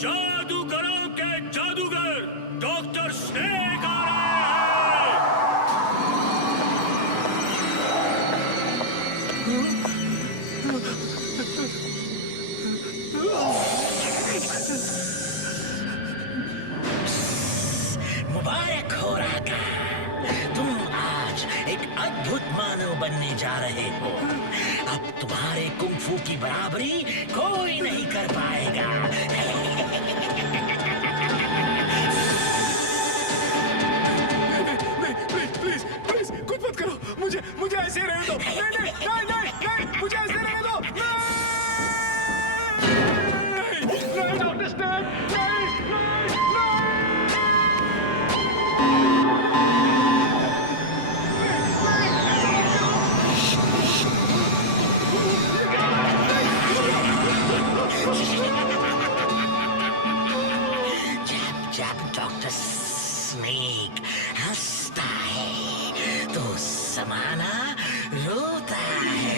जादूगरों के जादूगर doctor snake आ रहे हैं। मुबारक हो राका, तुम आज एक अद्भुत मानव बनने जा रहे हो। अब तुम्हारे कुंफू की बराबरी कोई नहीं कर पाएगा। प्लीज प्लीज कुछ मत करो, मुझे ऐसे रहने दो। नहीं, मुझे ऐसे रहने दो। नहीं डॉक्टर स्नेक, नहीं। जब डॉक्टर स्नेक हंसता है तो समाना रोता है।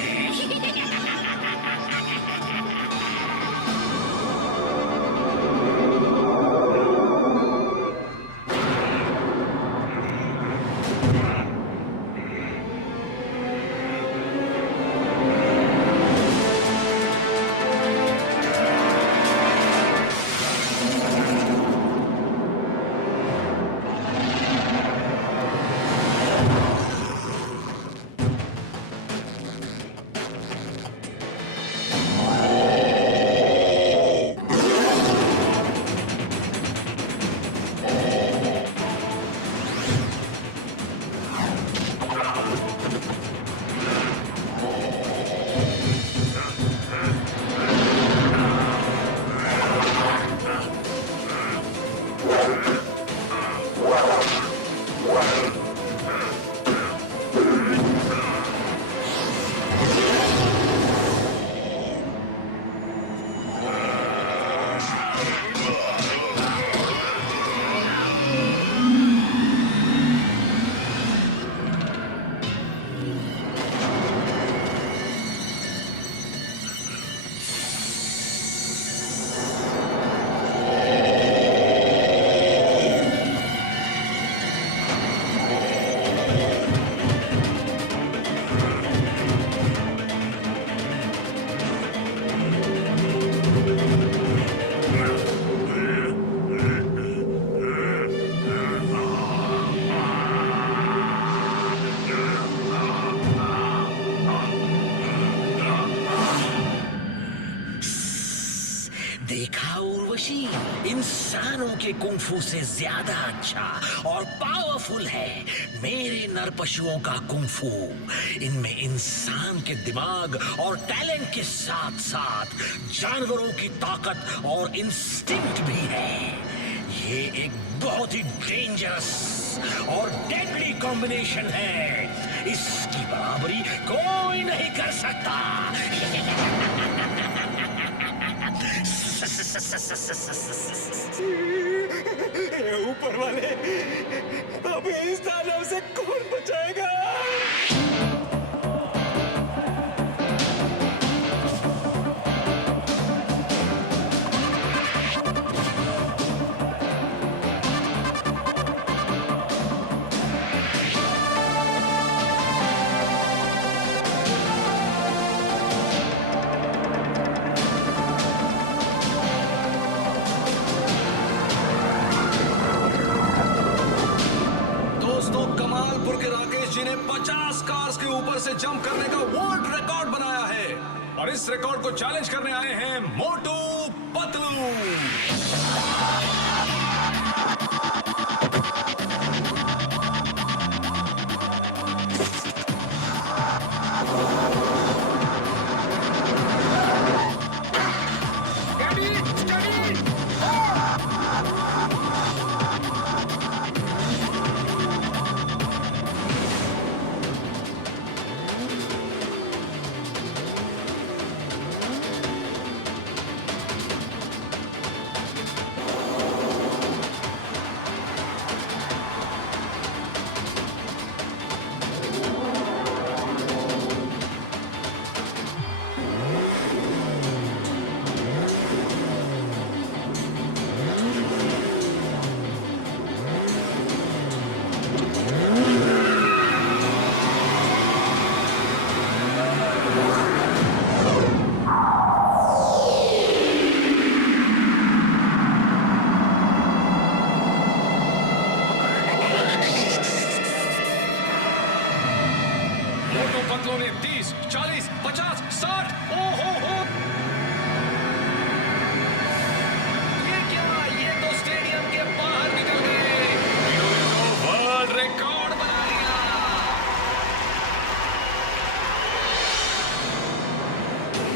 देखा उर्वशी, इंसानों के कुंफू से ज्यादा अच्छा और पावरफुल है मेरे नर पशुओं का कुंफू। इनमें इंसान के दिमाग और टैलेंट के साथ साथ जानवरों की ताकत और इंस्टिंक्ट भी है। ये एक बहुत ही डेंजरस और डेडली कॉम्बिनेशन है। इसकी बराबरी कोई नहीं कर सकता। ऊपर वाले, अब इस दानव से कौन बचाएगा? कमालपुर के राकेश जी ने 50 कार्स के ऊपर से जंप करने का वर्ल्ड रिकॉर्ड बनाया है और इस रिकॉर्ड को चैलेंज करने आए हैं मोटू पतलू।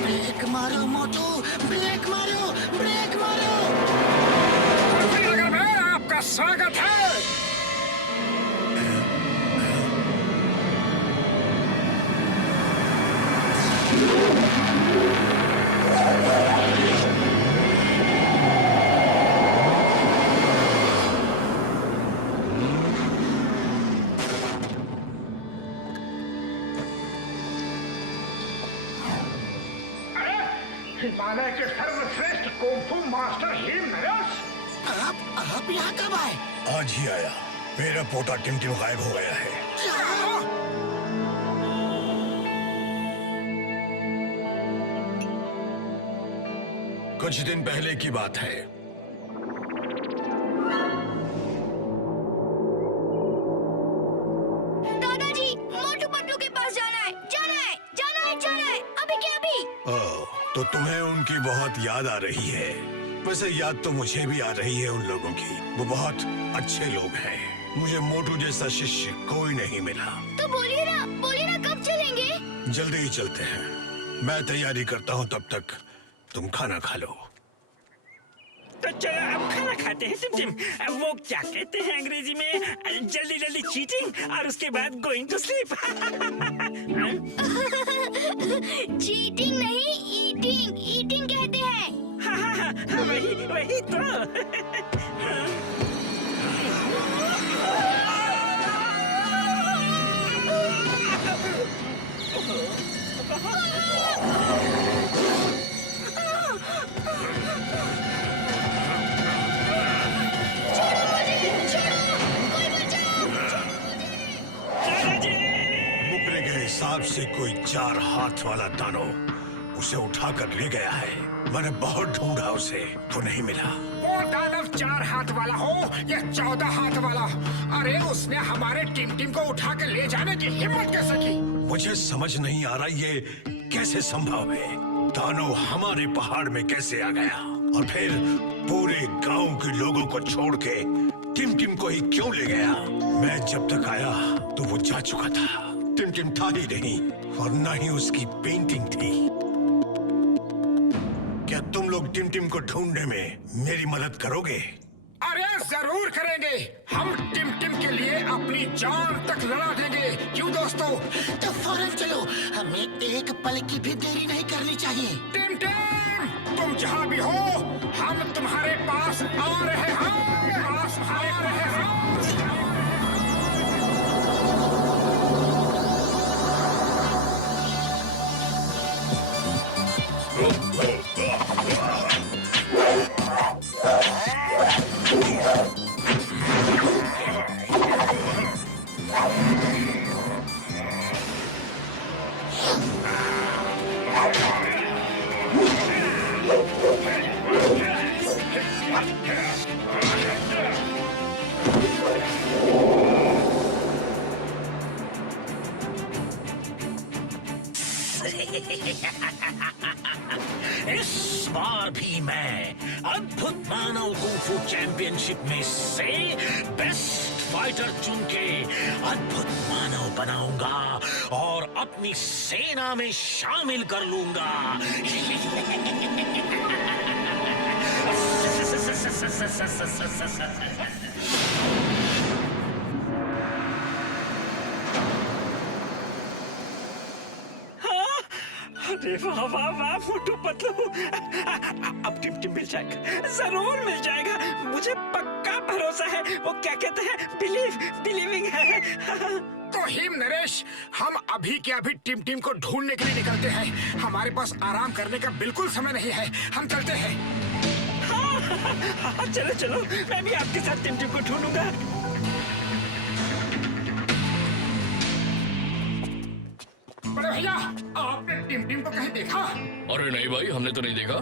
ब्रेक मारो मोटू, ब्रेक मारो, ब्रेक मारो। नगर में आपका स्वागत है। हिमालय के सर्वश्रेष्ठ कुंफू मास्टर हिम नरेश। आप यहाँ कब आए? आज ही आया। मेरा पोता टिमटिम गायब हो गया है। कुछ दिन पहले की बात है। दादाजी, मोटू पतलू के पास जाना है, जाना है, जाना है, जाना है, अभी के अभी। ओह, तो तुम्हें उनकी बहुत याद आ रही है। वैसे याद तो मुझे भी आ रही है उन लोगों की। वो बहुत अच्छे लोग हैं। मुझे मोटू जैसा शिष्य कोई नहीं मिला। तो बोलिए ना कब चलेंगे? जल्दी ही चलते हैं। मैं तैयारी करता हूँ, तब तक तुम खाना खा लो। तो चलो अब खाना खाते हैं टिमटिम। वो क्या कहते हैं अंग्रेजी में, जल्दी जल्दी चीटिंग और उसके बाद गोइंग टू स्लीप। चीटिंग नहीं, ईटिंग, ईटिंग कहते हैं। वही तो। मुकरे के हिसाब से कोई 4 हाथ वाला दानव उसे उठाकर ले गया है। मैंने बहुत ढूंढा उसे, तो नहीं मिला। वो दानव 4 हाथ वाला हो या 14 हाथ वाला, अरे उसने हमारे टिमटिम को उठा के ले जाने की हिम्मत कैसे की? मुझे समझ नहीं आ रहा ये कैसे संभव है। दानव हमारे पहाड़ में कैसे आ गया और फिर पूरे गांव के लोगों को छोड़ के टिमटिम को ही क्यों ले गया? मैं जब तक आया तो वो जा चुका था। टिमटिम था ही नहीं और न ही उसकी पेंटिंग थी। क्या तुम लोग टिमटिम को ढूंढने में मेरी मदद करोगे? अरे जरूर करेंगे। हम टिमटिम के लिए अपनी जान तक लड़ा देंगे। क्यों दोस्तों? तो फौरन चलो, हमें एक पल की भी देरी नहीं करनी चाहिए। टिमटिम, तुम जहाँ भी हो, हम तुम्हारे पास आ रहे हैं। पास आ रहे हैं। इस बार भी मैं अद्भुत मानव कुंफू चैंपियनशिप में से बेस्ट फाइटर चुन के अद्भुत मानव बनाऊंगा और अपनी सेना में शामिल कर लूंगा। अरे वाह वाह वाह मोटू पतलू, अब टिमटिम मिल जाएगा, जरूर मिल जाएगा। मुझे पक्का भरोसा है। वो क्या कहते हैं, बिलीविंग है। तो हिम नरेश, हम अभी के अभी टिमटिम को ढूंढने के लिए निकलते हैं। हमारे पास आराम करने का बिल्कुल समय नहीं है। हम चलते हैं। हाँ, चलो चलो, मैं भी आपके साथ टिमटिम को ढूंढूंगा। बड़े भैया, आपने टिमटिम को कहीं देखा? अरे नहीं भाई, हमने तो नहीं देखा।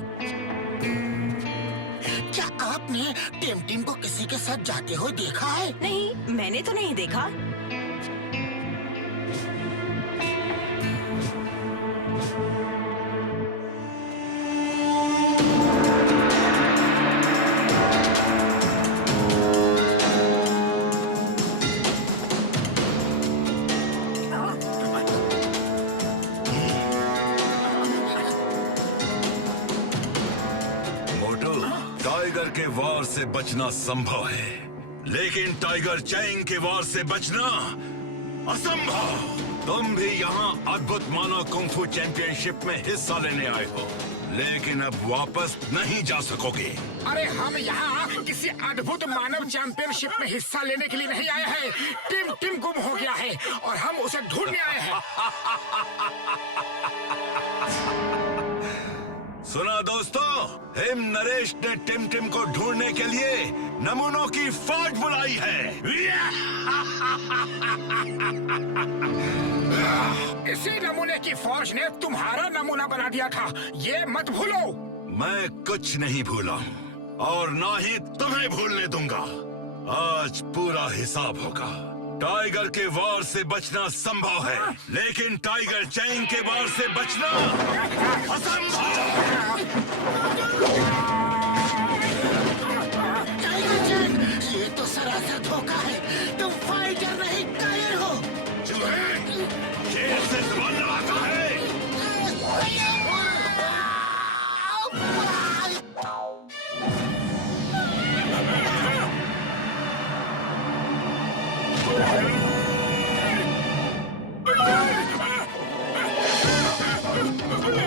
क्या आपने टिमटिम को किसी के साथ जाते हुए देखा है? नहीं, मैंने तो नहीं देखा। टाइगर के वार से बचना संभव है, लेकिन टाइगर चैंग के वार से बचना असंभव। तुम भी यहाँ अद्भुत मानव कुंग-फू चैंपियनशिप में हिस्सा लेने आए हो, लेकिन अब वापस नहीं जा सकोगे। अरे हम यहाँ किसी अद्भुत मानव चैंपियनशिप में हिस्सा लेने के लिए नहीं आए हैं। टिम गुम हो गया है और हम उसे ढूंढने आए हैं। सुना दोस्तों, हिम नरेश ने टिम को ढूंढने के लिए नमूनों की फौज बुलाई है। इसी नमूने की फौज ने तुम्हारा नमूना बना दिया था, ये मत भूलो। मैं कुछ नहीं भूला हूँ और ना ही तुम्हें भूलने दूंगा। आज पूरा हिसाब होगा। टाइगर के वार से बचना संभव है, लेकिन टाइगर चैंग के वार से बचना असंभव। टाइगर चैंग, ये तो सरासर धोखा है। तुम फाइटर नहीं, कायर हो। शेर से जुबान लगाता है।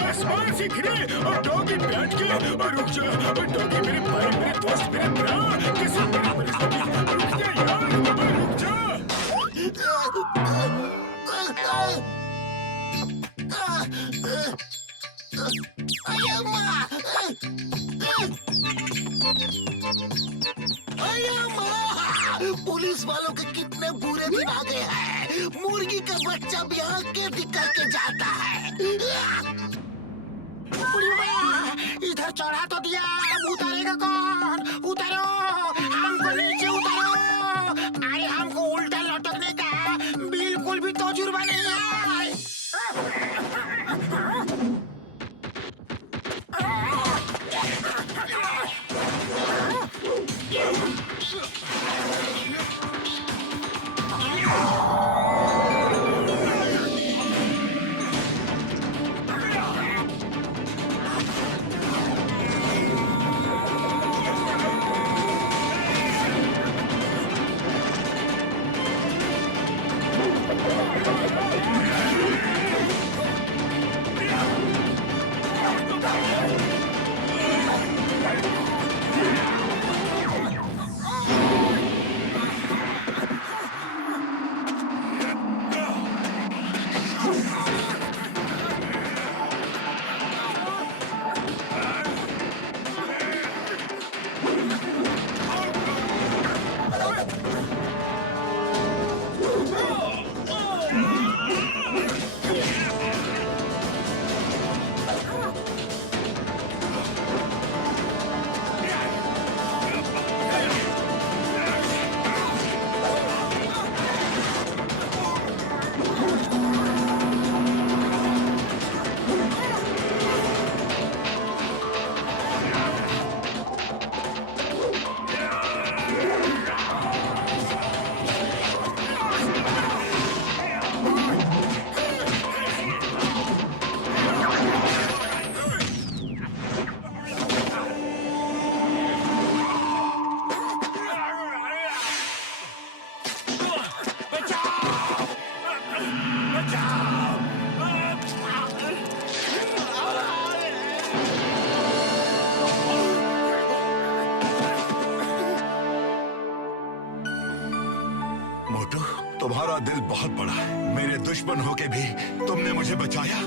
आसमान से गिरे और डॉगी बैठ के और रुक जा। डॉगी मेरे भाई, मेरे दोस्त, मेरे प्राण, किसी मेरी परिस्थिति रुक जा यार, रुक जा। पुलिस वालों के कितने बुरे दिन आ गए हैं। मुर्गी का बच्चा भी आके निकल के जाता है। इधर चढ़ा तो दिया, अब उतारेगा कौन? उतारो, हमको नीचे उतारो। अरे हमको उल्टा लटकने का बिल्कुल भी तजुर्बा नहीं है। मोटू, तुम्हारा दिल बहुत बड़ा है। मेरे दुश्मन होके भी तुमने मुझे बचाया।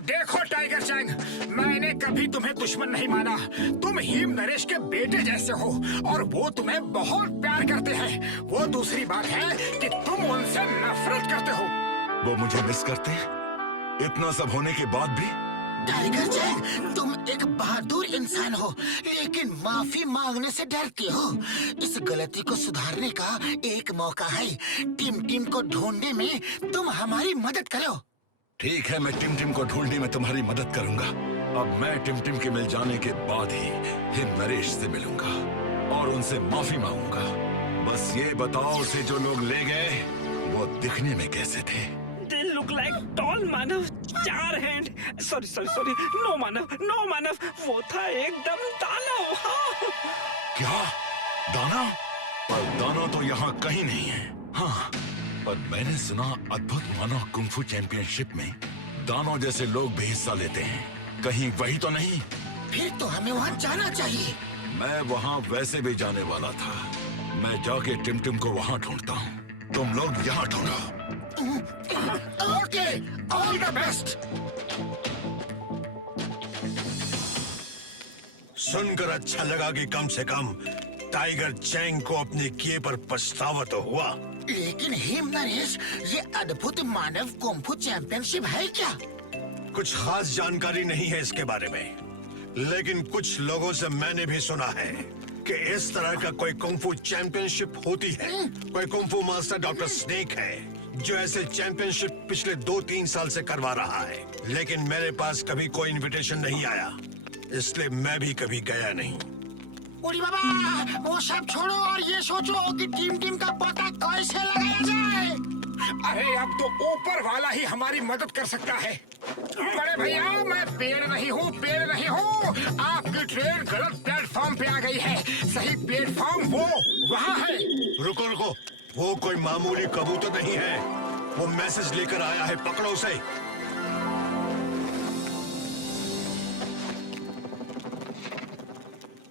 देखो टाइगर चैंग, मैंने कभी तुम्हें दुश्मन नहीं माना। तुम हिम नरेश के बेटे जैसे हो और वो तुम्हें बहुत प्यार करते हैं। वो दूसरी बात है कि तुम उनसे नफरत करते हो। वो मुझे मिस करते हैं? इतना सब होने के बाद भी? टाइगर चैंग, तुम एक बहादुर इंसान हो, लेकिन माफी मांगने से डरते हो। इस गलती को सुधारने का एक मौका है। टिम को ढूंढने में तुम हमारी मदद करो। ठीक है, मैं टिम को ढूंढने में तुम्हारी मदद करूंगा। अब मैं टिम के मिल जाने के बाद ही हिम नरेश से मिलूंगा और उनसे माफी मांगूंगा। बस ये बताओ, उसे जो लोग ले गए वो दिखने में कैसे थे? दिल लुक लाइक टॉल मानव, 4 हैंड, सॉरी, नो मानव, वो था एकदम दानव। हाँ। क्या दाना? पर दाना तो यहाँ कहीं नहीं है। हाँ, पर मैंने सुना अद्भुत मानव कुंफू चैंपियनशिप में दानों जैसे लोग भी हिस्सा लेते हैं। कहीं वही तो नहीं? फिर तो हमें वहाँ जाना चाहिए। मैं वहाँ वैसे भी जाने वाला था। मैं जाके टिम को वहाँ ढूंढता हूँ। तुम लोग यहाँ ढूंढो। Okay, all the best. सुनकर अच्छा लगा कि कम से कम टाइगर चैंग को अपने किए पर पछतावा तो हुआ। लेकिन हिम नरेश, ये अद्भुत मानव कुंफू चैंपियनशिप है क्या? कुछ खास जानकारी नहीं है इसके बारे में, लेकिन कुछ लोगों से मैंने भी सुना है कि इस तरह का कोई कुंफू चैंपियनशिप होती है। कोई कुंफू मास्टर डॉक्टर स्नेक है जो ऐसे चैंपियनशिप पिछले 2-3 साल से करवा रहा है, लेकिन मेरे पास कभी कोई इनविटेशन नहीं आया, इसलिए मैं भी कभी गया नहीं। उड़ी बाबा, वो सब छोड़ो और ये सोचो कि टीम का पता कैसे लगाया जाए। अरे अब तो ऊपर वाला ही हमारी मदद कर सकता है। बड़े भैया, मैं पेड़ नहीं हूँ। आपकी ट्रेन गलत प्लेटफॉर्म पे आ गई है। सही प्लेटफॉर्म वो वहाँ है। रुको, वो कोई मामूली कबूतर नहीं है। वो मैसेज लेकर आया है, पकड़ो उसे।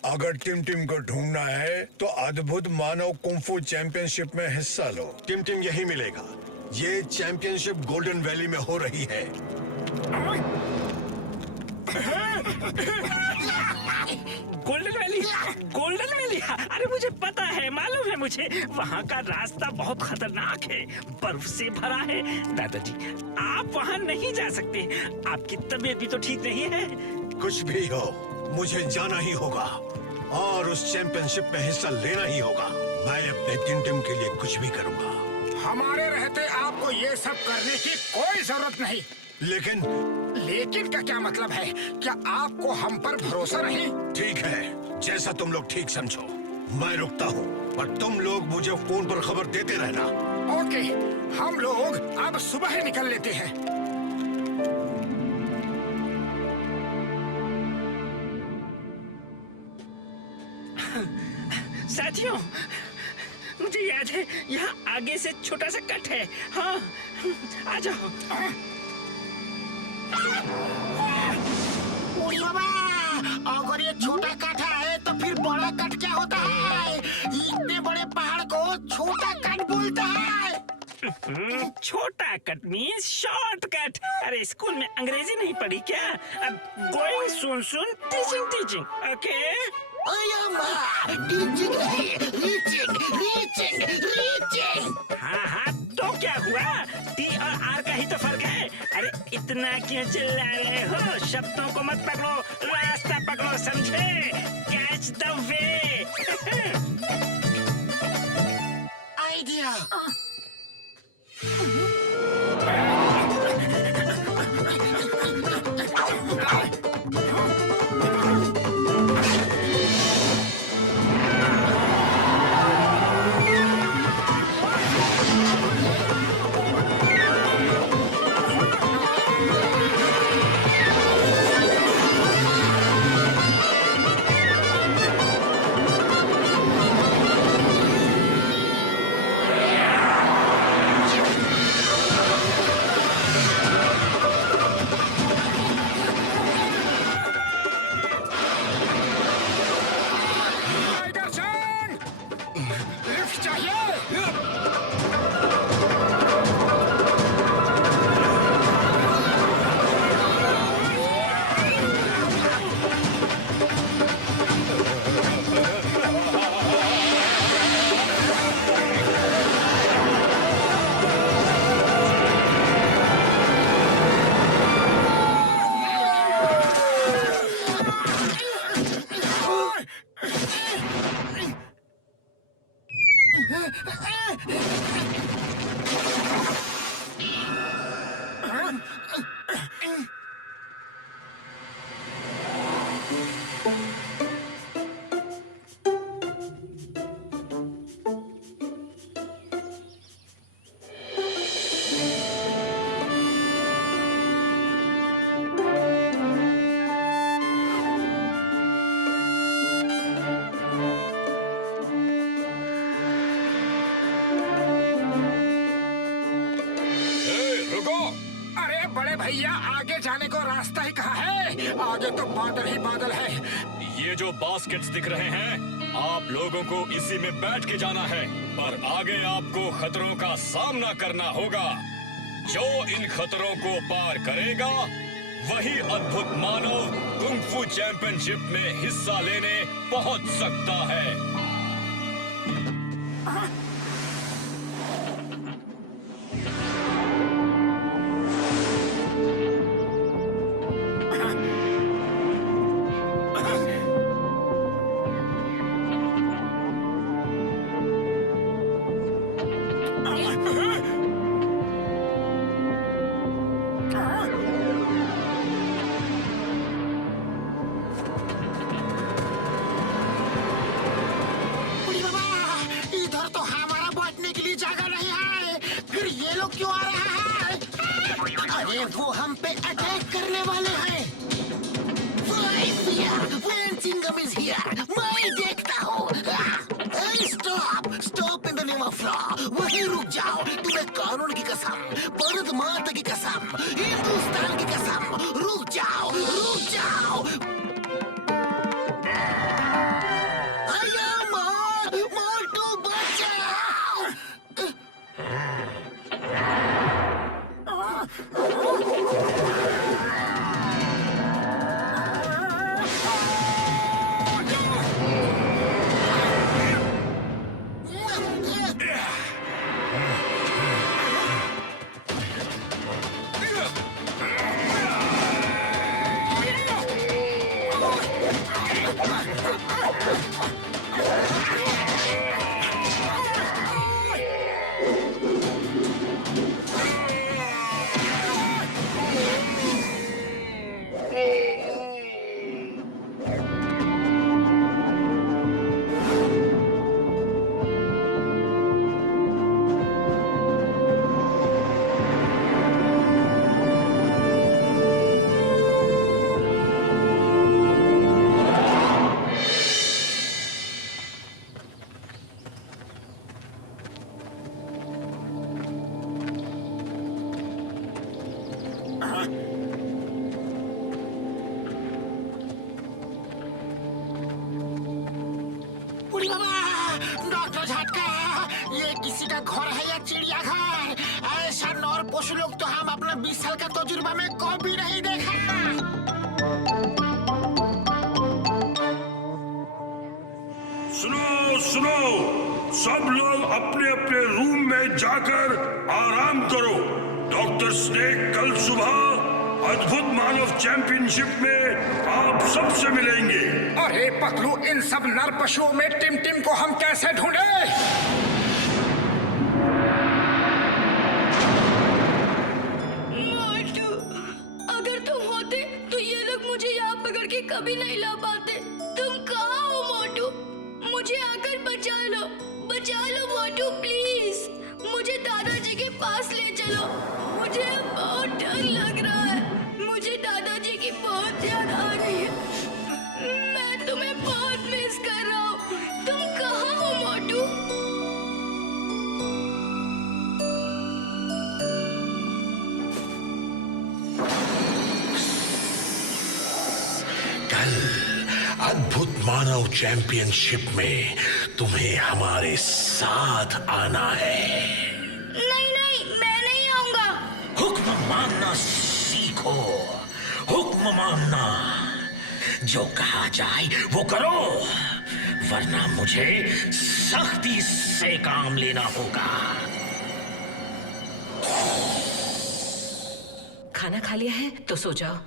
अगर टिम को ढूंढना है तो अद्भुत मानव कुंफू चैंपियनशिप में हिस्सा लो। टिम यही मिलेगा। ये चैंपियनशिप गोल्डन वैली में हो रही है। गोल्डन वैली, अरे मुझे पता है, मालूम है मुझे। वहाँ का रास्ता बहुत खतरनाक है, बर्फ से भरा है। दादाजी, आप वहाँ नहीं जा सकते। आपकी तबीयत भी तो ठीक नहीं है। कुछ भी हो, मुझे जाना ही होगा और उस चैंपियनशिप में हिस्सा लेना ही होगा। मैं अपने टिम के लिए कुछ भी करूँगा। हमारे रहते आपको ये सब करने की कोई जरूरत नहीं। लेकिन का क्या मतलब है? क्या आपको हम पर भरोसा नहीं? ठीक है, जैसा तुम लोग ठीक समझो। मैं रुकता हूँ, पर तुम लोग मुझे फोन पर खबर देते रहना। ओके, हम लोग अब सुबह ही निकल लेते हैं। साथियों, मुझे याद है यहाँ आगे से छोटा सा कट है। हाँ, आ जाओ। बाबा, अगर ये छोटा कट है तो फिर बड़ा कट क्या होता है? इतने बड़े पहाड़ को छोटा कट बोलता है। छोटा कट मीन्स शॉर्टकट। अरे स्कूल में अंग्रेजी नहीं पढ़ी क्या? अब गोइंग सुन टीचिंग, ओके? रीचिंग। हाँ, तो क्या हुआ? टी और आर का ही तो फर्क है। अरे इतना क्यों चिल्ला रहे हो? शब्दों को मत पकड़ो, रास्ता पकड़ो, समझे? Catch the way. आइडिया। आगे तो बादल ही बादल है। ये जो बास्केट्स दिख रहे हैं, आप लोगों को इसी में बैठ के जाना है, पर आगे आपको खतरों का सामना करना होगा। जो इन खतरों को पार करेगा वही अद्भुत मानव कुंग-फू चैंपियनशिप में हिस्सा लेने पहुंच सकता है। बुढ़ी बाबा, इधर तो हमारा बैठने के लिए जगह नहीं है, फिर ये लोग क्यों आ रहा है? अरे वो हम पे अटैक करने वाले हैं। चिंगम इज हियर, मैं देखता हूँ। Stop in the name of law. वहीं रुक जाओ। तुम्हें कानून की कसम, भारत माता की कसम, हिंदुस्तान की कसम, रुक जाओ, रुक जाओ। मोटू बचाओ। बुढ़ी बाबा, डॉक्टर झटका, ये किसी का घर है या चिड़ियाघर? ऐसा नौर पशु लोग तो हम अपने 20 साल का तजुर्बा में कभी नहीं देखा। सुनो सुनो, सब लोग अपने अपने रूम में जाकर आराम करो। डॉक्टर स्नेक कल सुबह अद्भुत मानव चैंपियनशिप में आप सबसे मिलेंगे। अरे पतलू, इन सब नर पशुओं में टिम टिम को हम कैसे ढूंढे? मोटू, अगर तुम होते तो ये लोग मुझे यहाँ पकड़ के कभी नहीं ला पाते। तुम कहाँ हो मोटू? मुझे आकर बचा लो मोटू, प्लीज। मुझे दादाजी के पास ले चलो। मुझे बहुत डर लग रहा है। मुझे दादाजी की बहुत याद आ रही है। मैं तुम्हें बहुत मिस कर रहा हूँ। तुम कहाँ हो मोटू? कल अद्भुत मानव चैंपियनशिप में तुम्हें हमारे साथ आना है। नहीं नहीं, मैं नहीं आऊंगा। हुक्म मानना सीखो, हुक्म मानना। जो कहा जाए वो करो, वरना मुझे सख्ती से काम लेना होगा। खाना खा लिया है तो सो जाओ।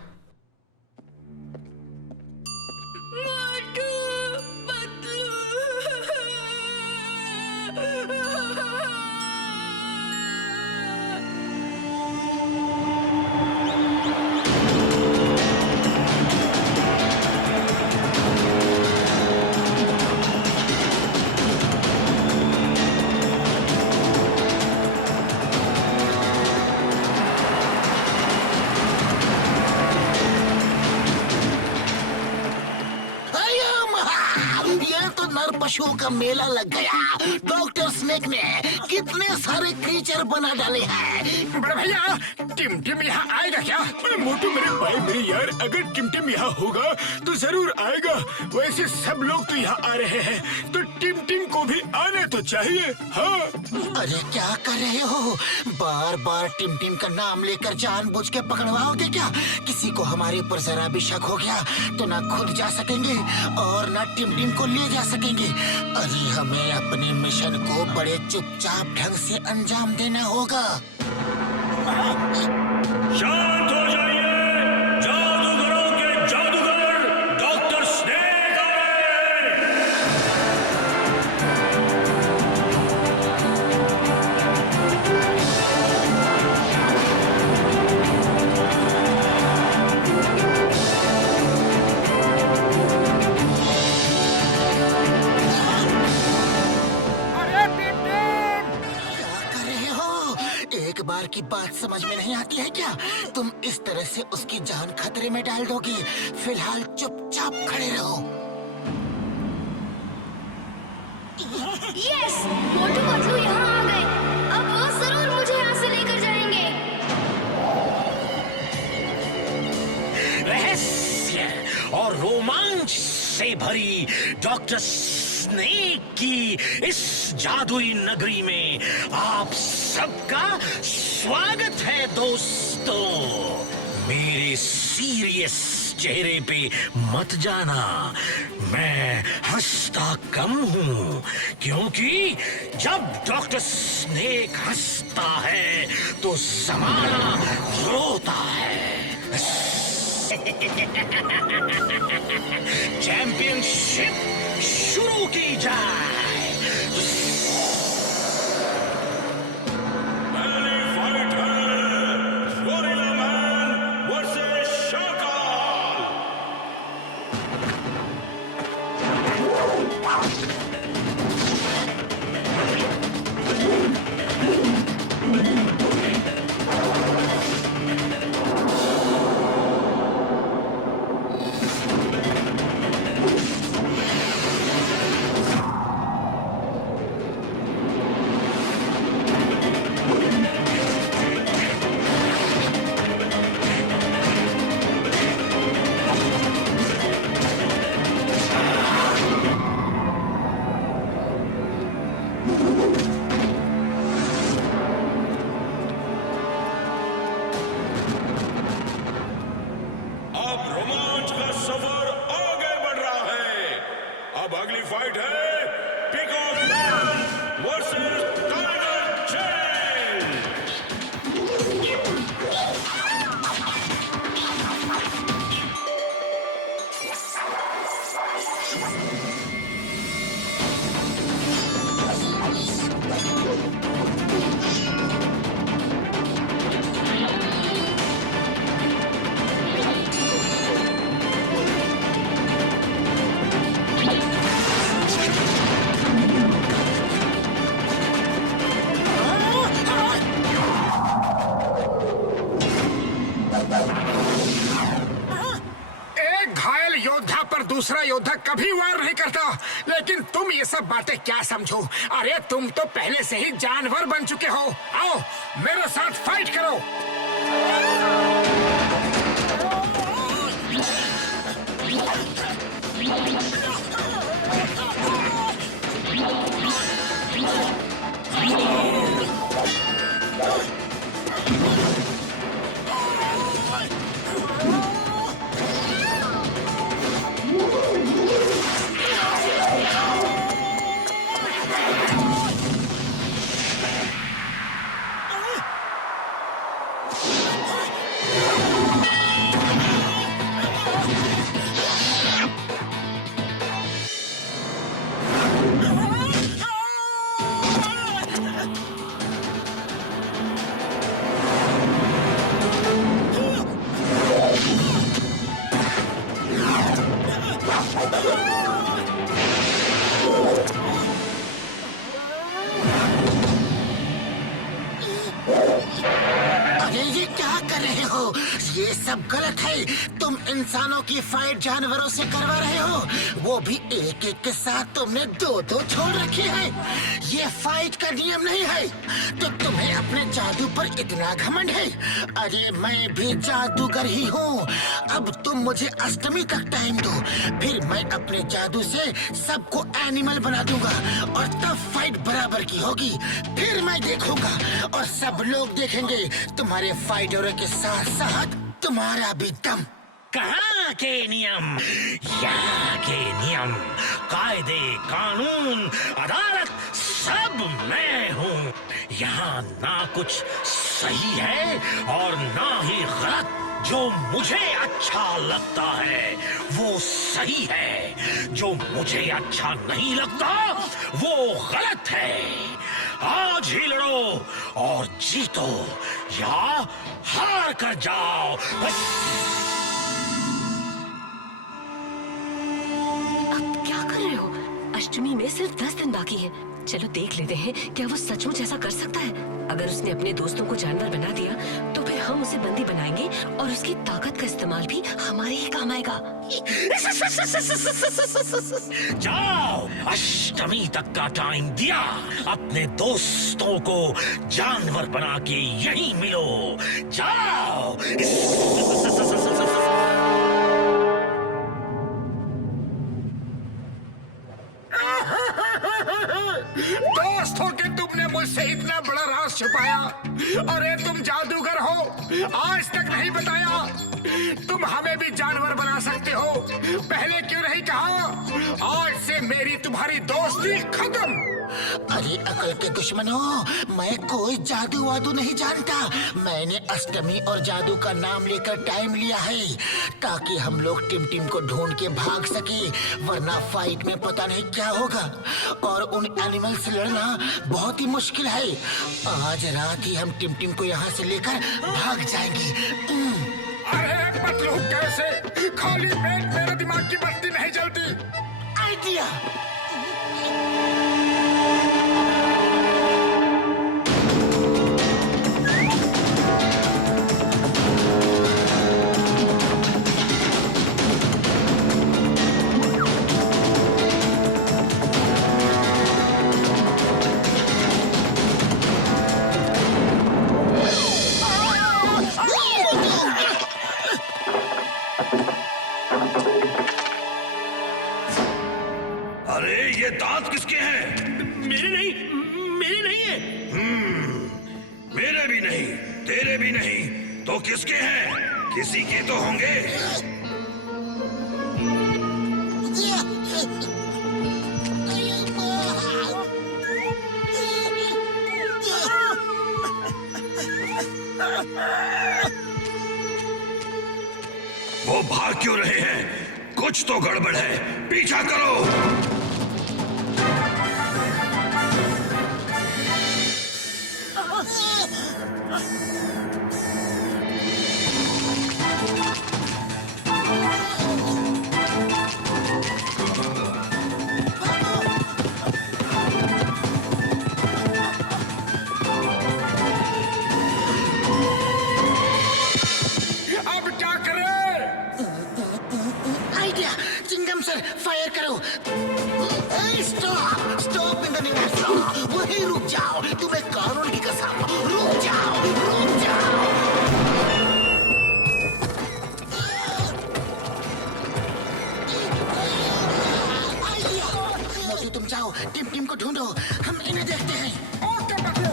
मोटू, पतलू। नरबशुओं का मेला लग गया। डॉक्टर स्नेक ने कितने सारे क्रीचर बना डाले हैं। बड़े भैया, टिमटिम यहाँ आएगा क्या? मोटू मेरे भाई मेरे यार, अगर टिमटिम यहाँ होगा तो जरूर आएगा। वैसे सब लोग तो यहाँ आ रहे हैं, तो टिमटिम को भी आना तो चाहिए। हाँ। अरे क्या कर रहे हो? बार बार टिमटिम का नाम लेकर जानबूझ के पकड़वाओगे क्या? किसी को हमारे ऊपर जरा भी शक हो गया तो ना खुद जा सकेंगे और ना टिमटिम को ले जा सकेंगे। अरे हमें अपने मिशन को बड़े चुपचाप ढंग से अंजाम देना होगा। शांत हो जाइए, जादूगरों के जादूगर डॉक्टर स्नेक आ रहे हैं। अरे टिमटिम! क्या कर रहे हो? एक बार की बात समझ में नहीं आती है क्या? तुम इस तरह से उसकी जान खतरे में डाल दोगे। फिलहाल चुपचाप खड़े रहो। यस, मोटू पतलू यहाँ आ गए। अब वो जरूर मुझे यहाँ से लेकर जाएंगे। रहस्य और रोमांच से भरी डॉक्टर स्नेक की इस जादुई नगरी में आप सबका स्वागत है दोस्तों। मेरे सीरियस चेहरे पे मत जाना, मैं हंसता कम हूँ, क्योंकि जब डॉक्टर स्नेक हंसता है तो जमाना रोता है। चैंपियनशिप शुरू की जाए। पहली फाइट है गोरिल्ला मैन वर्सेस शाकाल। अब रोमांच का सफर आगे बढ़ रहा है। अब अगली फाइट है peacock man versus tiger chain. एक घायल योद्धा पर दूसरा योद्धा कभी वार नहीं करता, लेकिन तुम ये सब बातें क्या समझो? अरे तुम तो पहले से ही जानवर बन चुके हो। आओ मेरे साथ फाइट करो। अरे ये क्या कर रहे हो? ये ये सब गलत है। तुम इंसानों की फाइट जानवरों से करवा रहे हो, वो भी एक एक के साथ तुमने दो दो छोड़ रखी है। ये फाइट का नियम नहीं है। तो तुम्हें अपने जादू पर इतना घमंड है? अरे मैं भी जादूगर ही हूँ। अब तुम मुझे अष्टमी तक टाइम दो, फिर मैं अपने जादू से सबको एनिमल बना दूंगा और तब फाइट बराबर की होगी। फिर मैं देखूंगा और सब लोग देखेंगे तुम्हारे फाइटरों के साथ साथ तुम्हारा भी दम। कहाँ के नियम, यहाँ के नियम, कायदे, कानून, अदालत सब मैं हूँ। यहाँ ना कुछ सही है और ना ही गलत। जो मुझे अच्छा लगता है वो सही है, जो मुझे अच्छा नहीं लगता वो गलत है। आज ही लड़ो और जीतो या हार कर जाओ। बस अब क्या कर रहे हो? अष्टमी में सिर्फ 10 दिन बाकी है। चलो देख लेते हैं क्या वो सचमुच ऐसा कर सकता है। अगर उसने अपने दोस्तों को जानवर बना दिया तो फिर हम उसे बंदी बनाएंगे और उसकी ताकत का इस्तेमाल भी हमारे ही काम आएगा। जाओ, अष्टमी तक का टाइम दिया। अपने दोस्तों को जानवर बना के यहीं मिलो। जाओ। दोस्तों के तुमने मुझसे इतना बड़ा राज छुपाया। अरे तुम जादूगर हो, आज तक नहीं बताया। तुम हमें भी जानवर बना सकते हो, पहले क्यों नहीं कहा? आज से मेरी तुम्हारी दोस्ती खत्म। अरे अकल के दुश्मनों, मैं कोई जादू वादू नहीं जानता। मैंने अष्टमी और जादू का नाम लेकर टाइम लिया है ताकि हम लोग टिम को ढूंढ के भाग सके, वरना फाइट में पता नहीं क्या होगा और उन एनिमल से लड़ना बहुत ही मुश्किल है। आज रात ही हम टिम को यहाँ से लेकर भाग जाएंगे। अरे पतलू, कैसे? खाली पेट मेरे दिमाग की बत्ती नहीं जलती। आइडिया। अरे ये दांत किसके हैं? मेरे नहीं, मेरे नहीं है। मेरे भी नहीं, तेरे भी नहीं, तो किसके हैं? किसी के तो होंगे। वो भाग क्यों रहे हैं? कुछ तो गड़बड़ है, पीछा करो। अब क्या करें? आइडिया। चिंगम सर, फायर करो। Stop, stop in the name of law. वहीं रुक जाओ, तुम्हें कानून की कसम। रुक जाओ, रुक जाओ। मोटू, तुम जाओ, टिम को ढूंढो, हम इन्हें देखते हैं। ओके पतलू।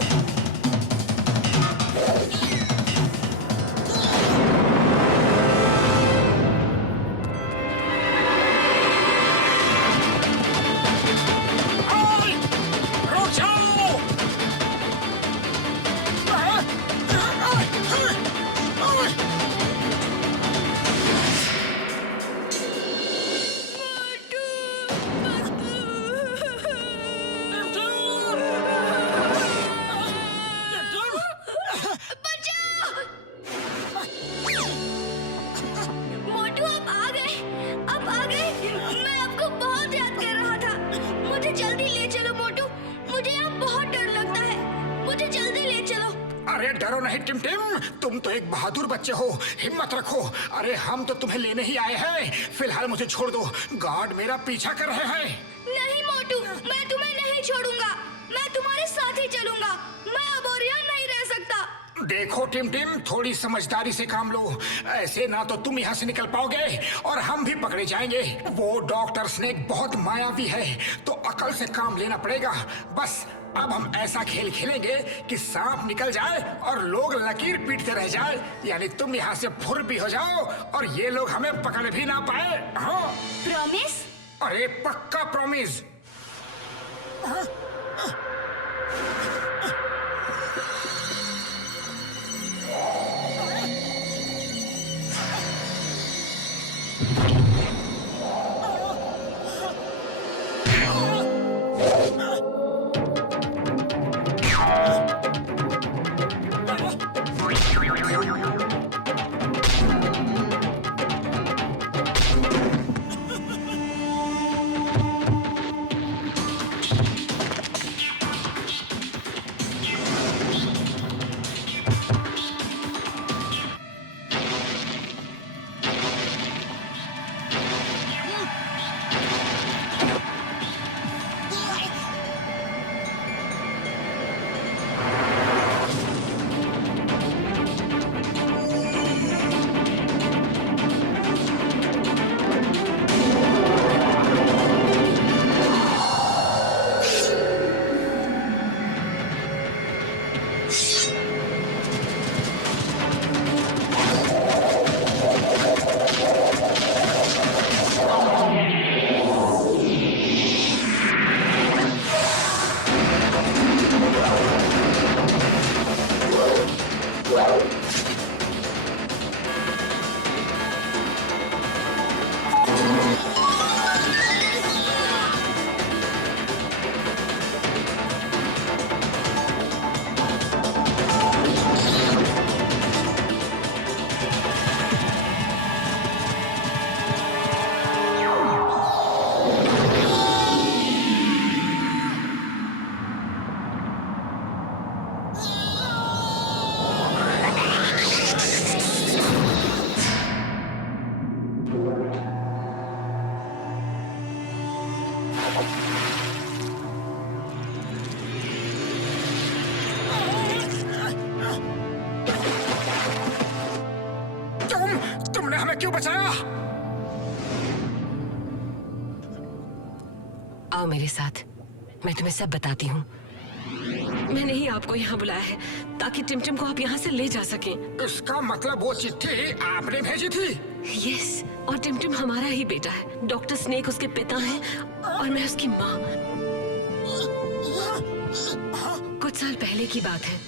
नहीं टिम, तुम तो एक बहादुर बच्चे हो, हिम्मत रखो। अरे हम तो तुम्हें लेने ही आए हैं। फिलहाल मुझे छोड़ दो, गार्ड मेरा पीछा कर रहे हैं। नहीं मोटू, मैं तुम्हें नहीं छोड़ूंगा। मैं तुम्हारे साथ ही चलूंगा। मैं अब और यहाँ नहीं रह सकता। देखो टिम, थोड़ी समझदारी से काम लो। ऐसे ना तो तुम यहाँ से निकल पाओगे और हम भी पकड़े जाएंगे। वो डॉक्टर स्नेक बहुत मायावी है, तो अकल से काम लेना पड़ेगा। बस अब हम ऐसा खेल खेलेंगे कि सांप निकल जाए और लोग लकीर पीटते रह जाए, यानी तुम यहाँ से फुर भी हो जाओ और ये लोग हमें पकड़ भी ना पाए। हाँ प्रॉमिस? अरे पक्का प्रॉमिस। तुमने हमें क्यों बचाया? आओ मेरे साथ, मैं तुम्हें सब बताती हूँ। मैंने ही आपको यहाँ बुलाया है ताकि टिमटिम को आप यहाँ से ले जा सकें। इसका मतलब वो चिट्ठी आपने भेजी थी? यस, और टिमटिम हमारा ही बेटा है। डॉक्टर स्नेक उसके पिता हैं और मैं उसकी माँ। कुछ साल पहले की बात है।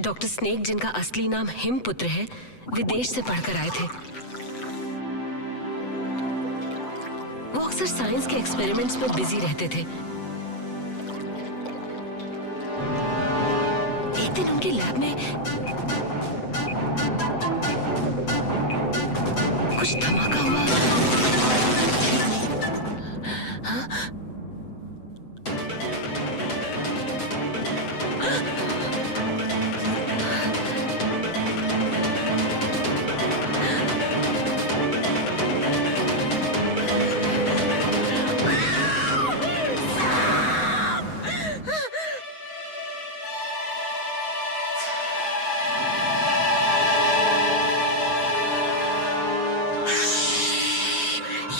डॉक्टर स्नेक, जिनका असली नाम हिमपुत्र है, विदेश से पढ़कर आए थे। वो अक्सर साइंस के एक्सपेरिमेंट्स में बिजी रहते थे। एक दिन उनके लैब में कुछ धमाका हुआ।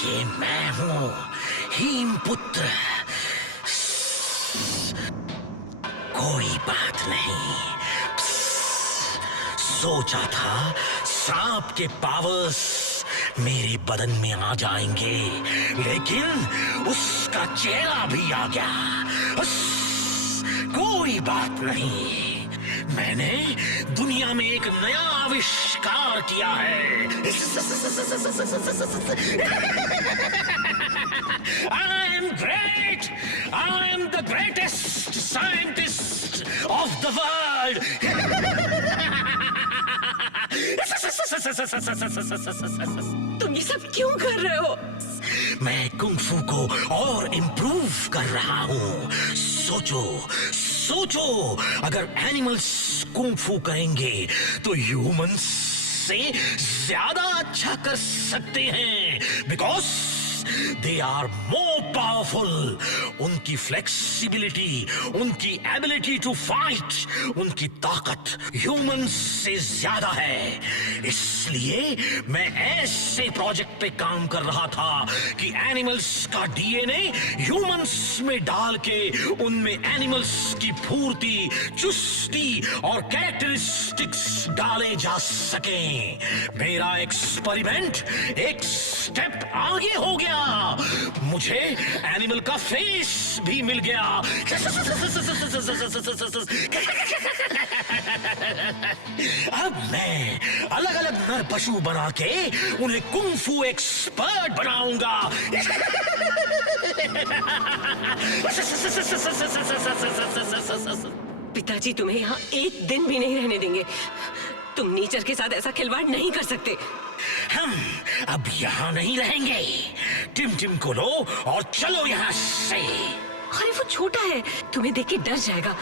ये मैं हूँ, हिमपुत्र। कोई बात नहीं। सोचा था सांप के पावर्स मेरे बदन में आ जाएंगे, लेकिन उसका चेहरा भी आ गया। कोई बात नहीं, मैंने दुनिया में एक नया आविष्कार किया है। I am great. I am the greatest scientist of the world. तुम ये सब क्यों कर रहे हो? मैं कुंग-फू को और इम्प्रूव कर रहा हूँ। सोचो, अगर एनिमल्स कुंफू करेंगे तो ह्यूमंस से ज्यादा अच्छा कर सकते हैं, because they are more powerful. उनकी फ्लेक्सिबिलिटी, उनकी एबिलिटी टू फाइट, उनकी ताकत ह्यूमंस से ज्यादा है। इसलिए मैं ऐसे प्रोजेक्ट पे काम कर रहा था कि एनिमल्स का डीएनए ह्यूमंस में डाल के उनमें एनिमल्स की फुर्ती, चुस्ती और कैरेक्टरिस्टिक्स डाले जा सकें। मेरा एक्सपेरिमेंट एक स्टेप आगे हो गया। मुझे एनिमल का फेस भी मिल गया। अब मैं अलग अलग नर पशु बना के उन्हें कुंफू एक्सपर्ट बनाऊंगा। पिताजी तुम्हें यहाँ एक दिन भी नहीं रहने देंगे। तुम नेचर के साथ ऐसा खिलवाड़ नहीं कर सकते। हम अब यहाँ नहीं रहेंगे। टिम टिम को लो और चलो यहाँ से। अरे वो छोटा है, तुम्हें देख के डर जाएगा।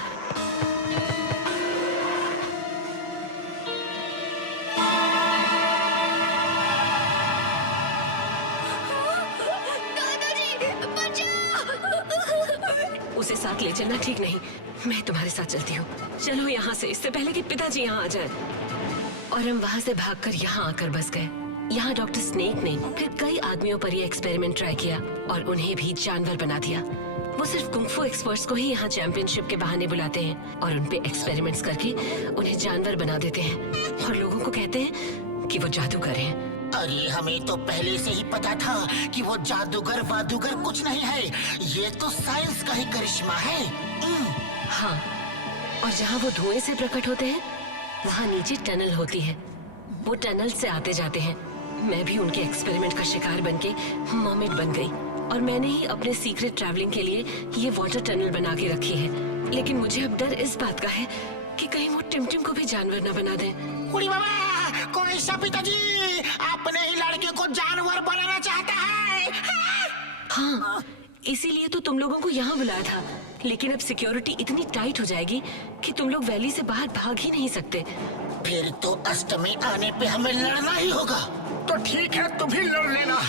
दादाजी बचाओ। उसे साथ ले चलना ठीक नहीं। मैं तुम्हारे साथ चलती हूँ। चलो यहाँ से, इससे पहले कि पिताजी यहाँ आ जाए। और हम वहाँ से भागकर यहाँ आकर बस गए। यहाँ डॉक्टर स्नेक ने फिर कई आदमियों पर ये एक्सपेरिमेंट ट्राई किया और उन्हें भी जानवर बना दिया। वो सिर्फ कुंफू एक्सपर्ट्स को ही यहाँ चैंपियनशिप के बहाने बुलाते हैं और उन पे एक्सपेरिमेंट्स करके उन्हें जानवर बना देते हैं और लोगों को कहते हैं कि वो जादूगर हैं। अरे हमें तो पहले से ही पता था कि वो जादूगर वादूगर कुछ नहीं है। ये तो साइंस का ही करिश्मा है। हाँ, और जहाँ वो धुएं से प्रकट होते हैं वहाँ नीचे टनल होती है। वो टनल से आते जाते हैं। मैं भी उनके एक्सपेरिमेंट का शिकार बनके मर्मेड बन गई और मैंने ही अपने सीक्रेट ट्रैवलिंग के लिए ये वाटर टनल बना के रखी है। लेकिन मुझे अब डर इस बात का है कि कहीं वो टिमटिम को भी जानवर न बना दे। उड़ी बाबा, कोई सा पिताजी अपने ही लड़के को जानवर बनाना चाहता है। हाँ, इसीलिए तो तुम लोगों को यहाँ बुलाया था। लेकिन अब सिक्योरिटी इतनी टाइट हो जाएगी कि तुम लोग वैली से बाहर भाग ही नहीं सकते। फिर तो अष्टमी आने पे हमें लड़ना ही होगा। तो ठीक है, तुम ही लड़ लेना।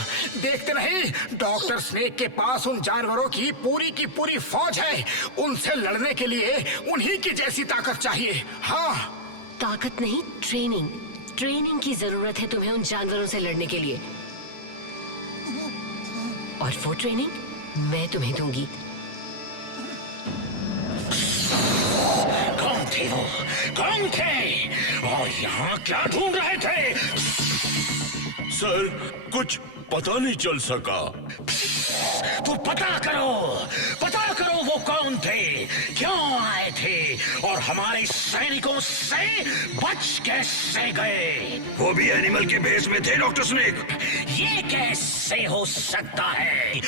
देखते नहीं, डॉक्टर स्नेक के पास उन जानवरों की पूरी फौज है। उनसे लड़ने के लिए उन्हीं की जैसी ताकत चाहिए। हाँ, ताकत नहीं, ट्रेनिंग। ट्रेनिंग की जरूरत है तुम्हें उन जानवरों से लड़ने के लिए। और वो ट्रेनिंग मैं तुम्हें दूंगी। कौन थे वो? कौन थे? और यहाँ क्या ढूंढ रहे थे? सर, कुछ पता नहीं चल सका। तो पता करो वो कौन थे, क्यों आए थे और हमारे सैनिकों से बच कैसे गए? वो भी एनिमल के भेष में थे डॉक्टर स्नेक। ये कैसे हो सकता है?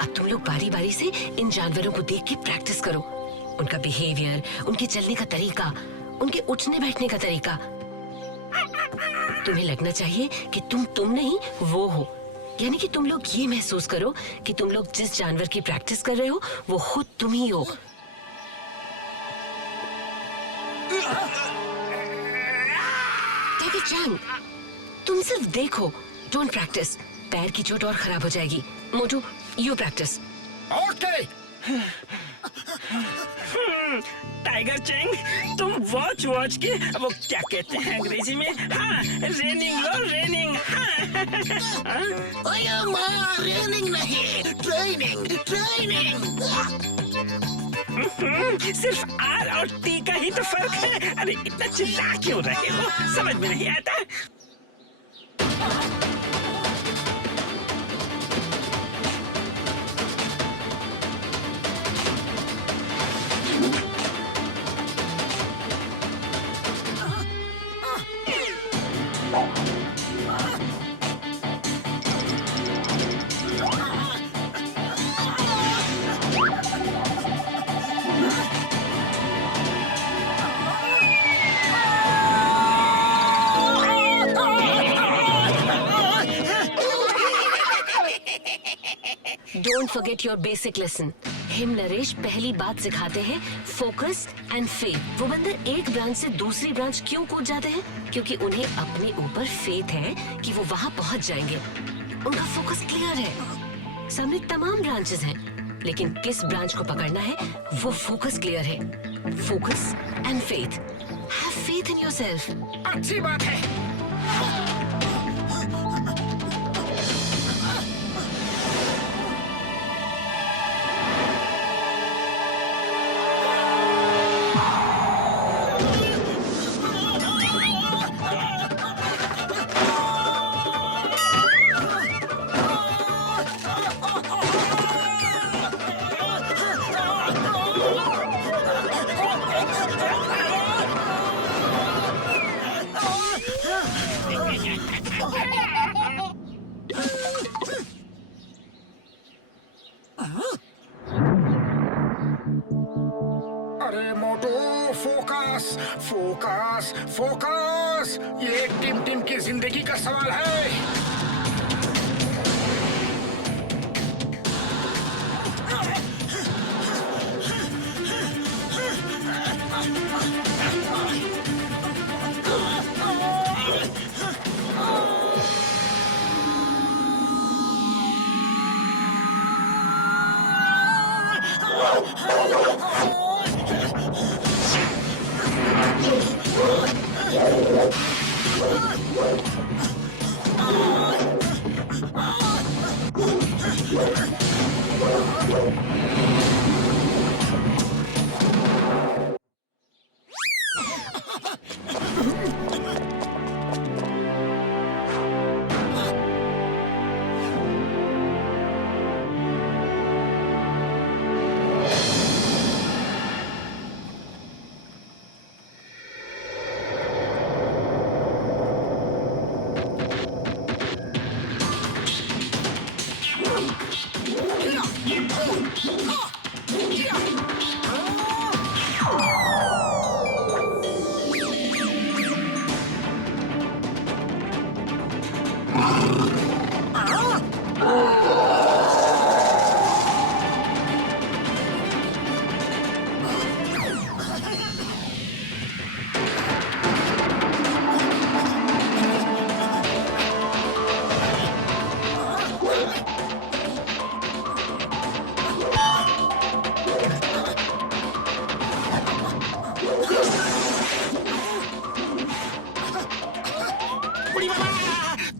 अब तुम लोग बारी बारी से इन जानवरों को देख के प्रैक्टिस करो। उनका बिहेवियर, उनके चलने का तरीका, उनके उठने बैठने का तरीका। तुम्हें लगना चाहिए कि तुम नहीं वो हो। यानी कि तुम लोग ये महसूस करो कि तुम लोग जिस जानवर की प्रैक्टिस कर रहे हो वो खुद तुम ही हो। टेकी चैंग, तुम सिर्फ देखो, डोंट प्रैक्टिस। पैर की चोट और खराब हो जाएगी। मोटू, you practice. Okay. Tiger Chang, तुम वॉच के वो क्या कहते हैं अंग्रेजी में? हाँ, रेनिंग लो, रेनिंग। हाँ। ओए माँ, रेनिंग नहीं, ट्रेनिंग। सिर्फ आर और टी का ही तो फर्क है। अरे इतना चिल्ला क्यों रहे हो? समझ में नहीं आता। Don't forget your basic lesson. Him Naresh पहली बात सिखाते हैं फोकस एंड फेथ। वो बंदर एक ब्रांच से दूसरी ब्रांच क्यों कूद जाते हैं? क्योंकि उन्हें अपने ऊपर फेथ है कि वो वहाँ पहुँच जाएंगे। उनका फोकस क्लियर है। सामने तमाम ब्रांचेस हैं, लेकिन किस ब्रांच को पकड़ना है वो फोकस क्लियर है। Focus and faith. Have faith in yourself. अच्छी बात है। अरे मोटू, फोकस फोकस फोकस। ये टिम टिम की जिंदगी का सवाल है।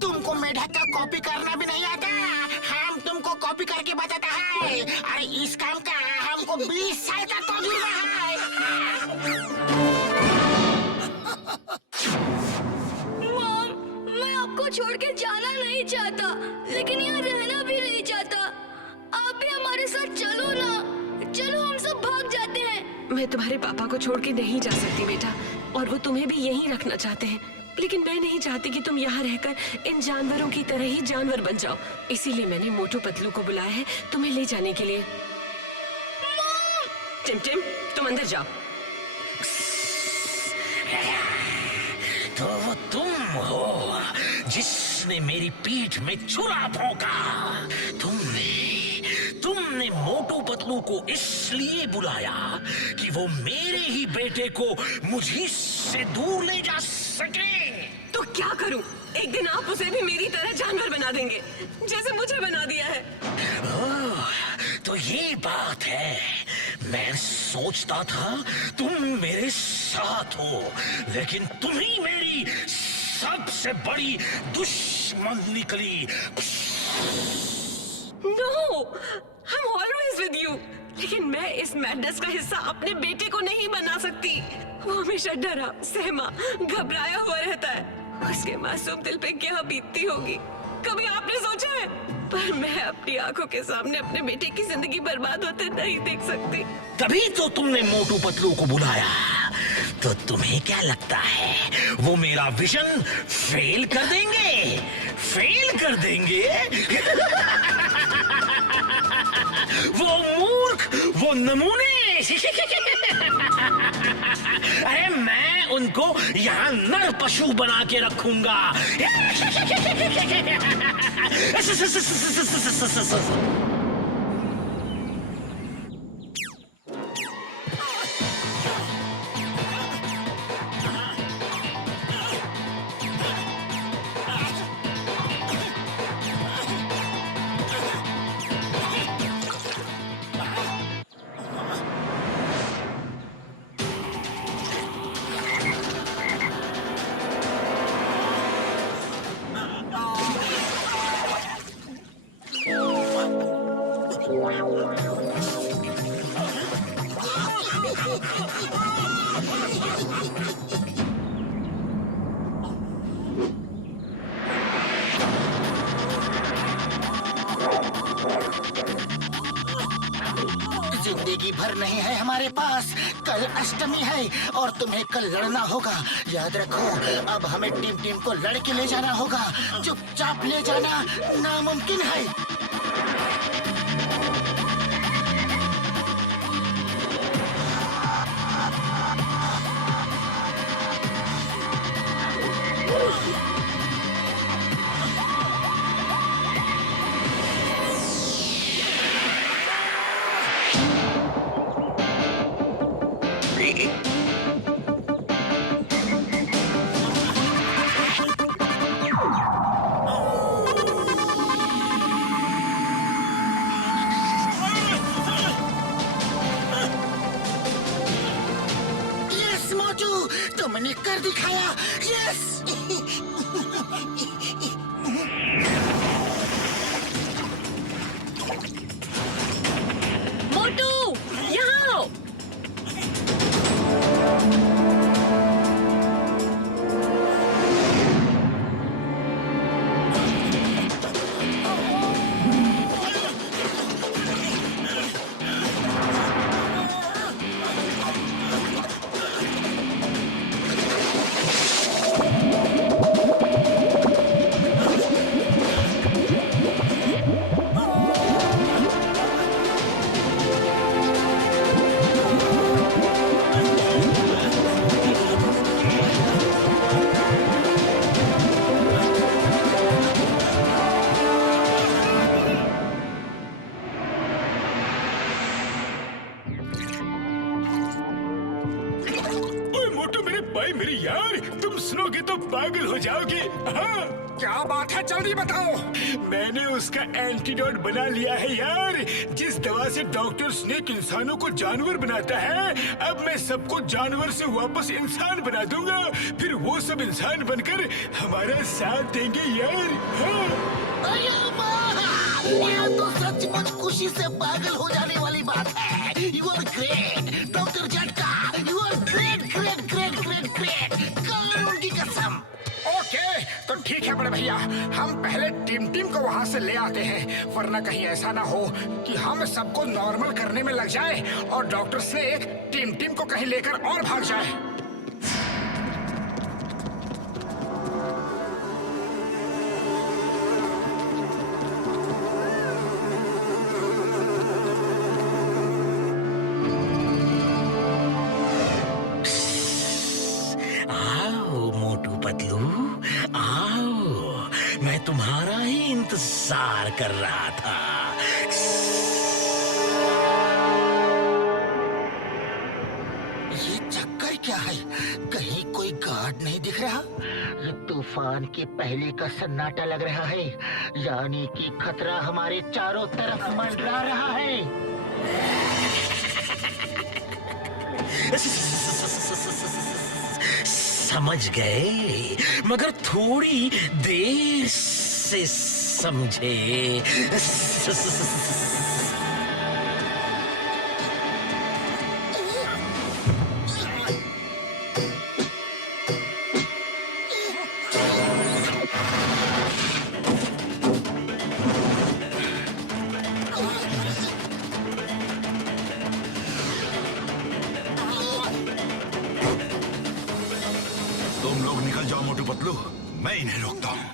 तुमको मेढक का कॉपी करना भी नहीं आता। हम तुमको कॉपी करके बताता है। अरे इस काम का हमको 20 साल का तजुर्बा है। मॉम, मैं आपको छोड़ के जाना नहीं चाहता, लेकिन यहाँ रहना भी नहीं चाहता। आप भी हमारे साथ चलो ना। चलो, हम सब भाग जाते हैं। मैं तुम्हारे पापा को छोड़ के नहीं जा सकती बेटा, और वो तुम्हें भी यहीं रखना चाहते हैं। लेकिन मैं नहीं चाहती कि तुम यहाँ रहकर इन जानवरों की तरह ही जानवर बन जाओ। इसीलिए मैंने मोटू पतलू को बुलाया है तुम्हें ले जाने के लिए। टिम टिम, तुम अंदर जाओ। तो वो तुम हो जिसने मेरी पीठ में छुरा भोंका। तुमने मोटू पतलू को इसलिए बुलाया कि वो मेरे ही बेटे को मुझे से दूर ले जा सके। तो क्या करूं? एक दिन आप उसे भी मेरी तरह जानवर बना देंगे, जैसे मुझे बना दिया है। ओह, तो ये बात है। मैं सोचता था तुम मेरे साथ हो, लेकिन तुम ही मेरी सबसे बड़ी दुश्मन निकली। No, I'm always with you. लेकिन मैं इस मैडनेस का हिस्सा अपने बेटे को नहीं बना सकती। वो हमेशा डरा, सहमा, घबराया हुआ रहता है। उसके मासूम दिल पे क्या बीतती होगी, कभी आपने सोचा है? पर मैं अपनी आंखों के सामने अपने बेटे की जिंदगी बर्बाद होते नहीं देख सकती। तभी तो तुमने मोटू पतलू को बुलाया। तो तुम्हें क्या लगता है वो मेरा विजन फेल कर देंगे? फेल कर देंगे? वो मूर्ख, वो नमूने। अरे मैं उनको यहाँ नर पशु बना के रखूंगा। जिंदगी भर नहीं है हमारे पास, कल अष्टमी है और तुम्हें कल लड़ना होगा। याद रखो, अब हमें टीम टीम को लड़के ले जाना होगा। चुपचाप ले जाना नामुमकिन है। यस मोटू, तुमने कर दिखाया। यस। मोटू, यहाँ आओ। मोटू मेरे भाई, मेरे यार, तुम सुनोगे तो पागल हो जाओगे। हाँ, क्या बात है, जल्दी बताओ। मैंने उसका एंटीडोट बना लिया है यार। जिस दवा से डॉक्टर स्नेक इंसानों को जानवर बनाता है, अब मैं सबको जानवर से वापस इंसान बना दूंगा। फिर वो सब इंसान बनकर हमारा साथ देंगे यार। हाँ। अरे माँ, ये तो सचमुच खुशी से पागल हो जाने वाली बात है। You are great doctor Jhatka, you are great great great great great, कानून की कसम। ओके, तो ठीक है बड़े भैया, हम पहले टीम टीम को वहाँ से ले आते हैं, वरना कहीं ऐसा ना हो कि हम सबको नॉर्मल करने में लग जाए और डॉक्टर स्नेक टीम टीम को कहीं लेकर और भाग जाए। आओ मोटू पतलू, आओ, मैं तुम्हारा ही इंतजार कर रहा था। ये चक्कर क्या है? कहीं कोई गार्ड नहीं दिख रहा? ये तूफान के पहले का सन्नाटा लग रहा है, यानी कि खतरा हमारे चारों तरफ मंडरा रहा है। समझ गए, मगर थोड़ी देर से समझे। तुम लोग निकल जाओ मोटू पतलू, मैं इन्हें रोकता हूँ।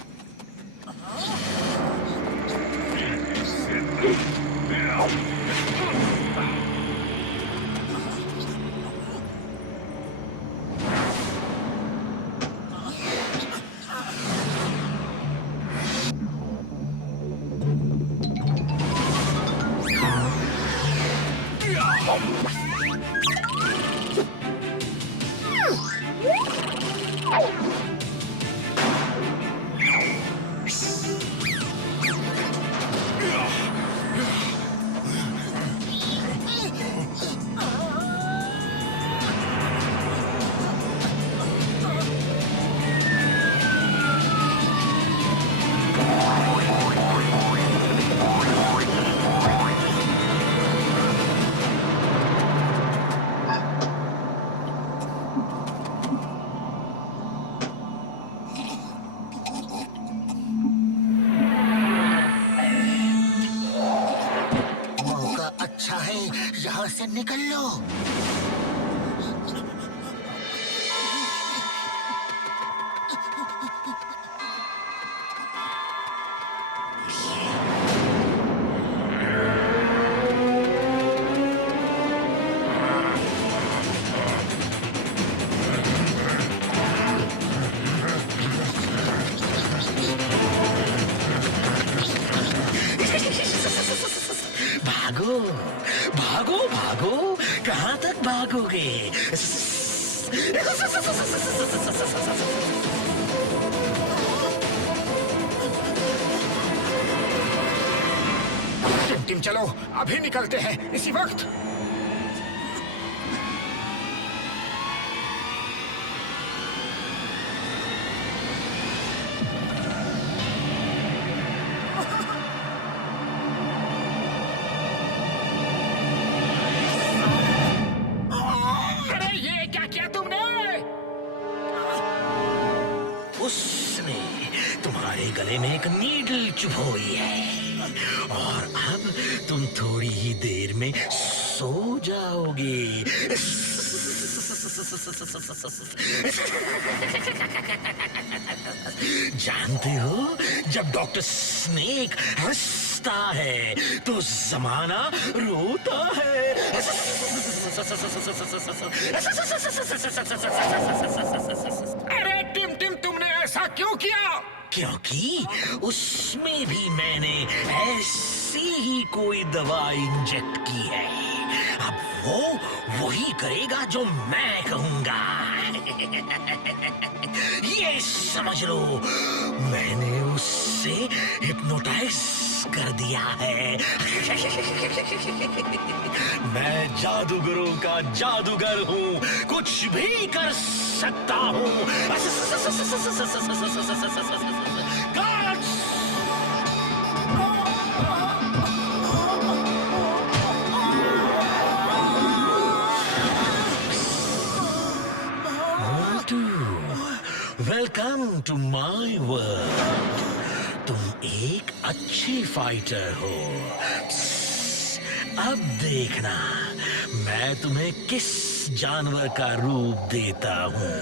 से निकल लो। भागो भागो भागो, कहाँ तक भागोगे? टिम चलो, अभी निकलते हैं इसी वक्त। अरे ये क्या किया तुमने? उसने तुम्हारे गले में एक नीडल चुभोई है और अब तुम थोड़ी ही देर में सो जाओगे। जानते हो, जब डॉक्टर स्नेक हंसता है तो जमाना रोता है। अरे टिम तुमने ऐसा क्यों किया? क्योंकि उसमें भी मैंने ऐसी ही कोई दवा इंजेक्ट की है। अब वो वही करेगा जो मैं कहूंगा। ये समझ लो, मैंने उससे हिप्नोटाइज कर दिया है। मैं जादूगरों का जादूगर हूँ, कुछ भी कर सकता हूँ। Welcome to my world. तुम एक अच्छी फाइटर हो। अब देखना मैं तुम्हें किस जानवर का रूप देता हूँ।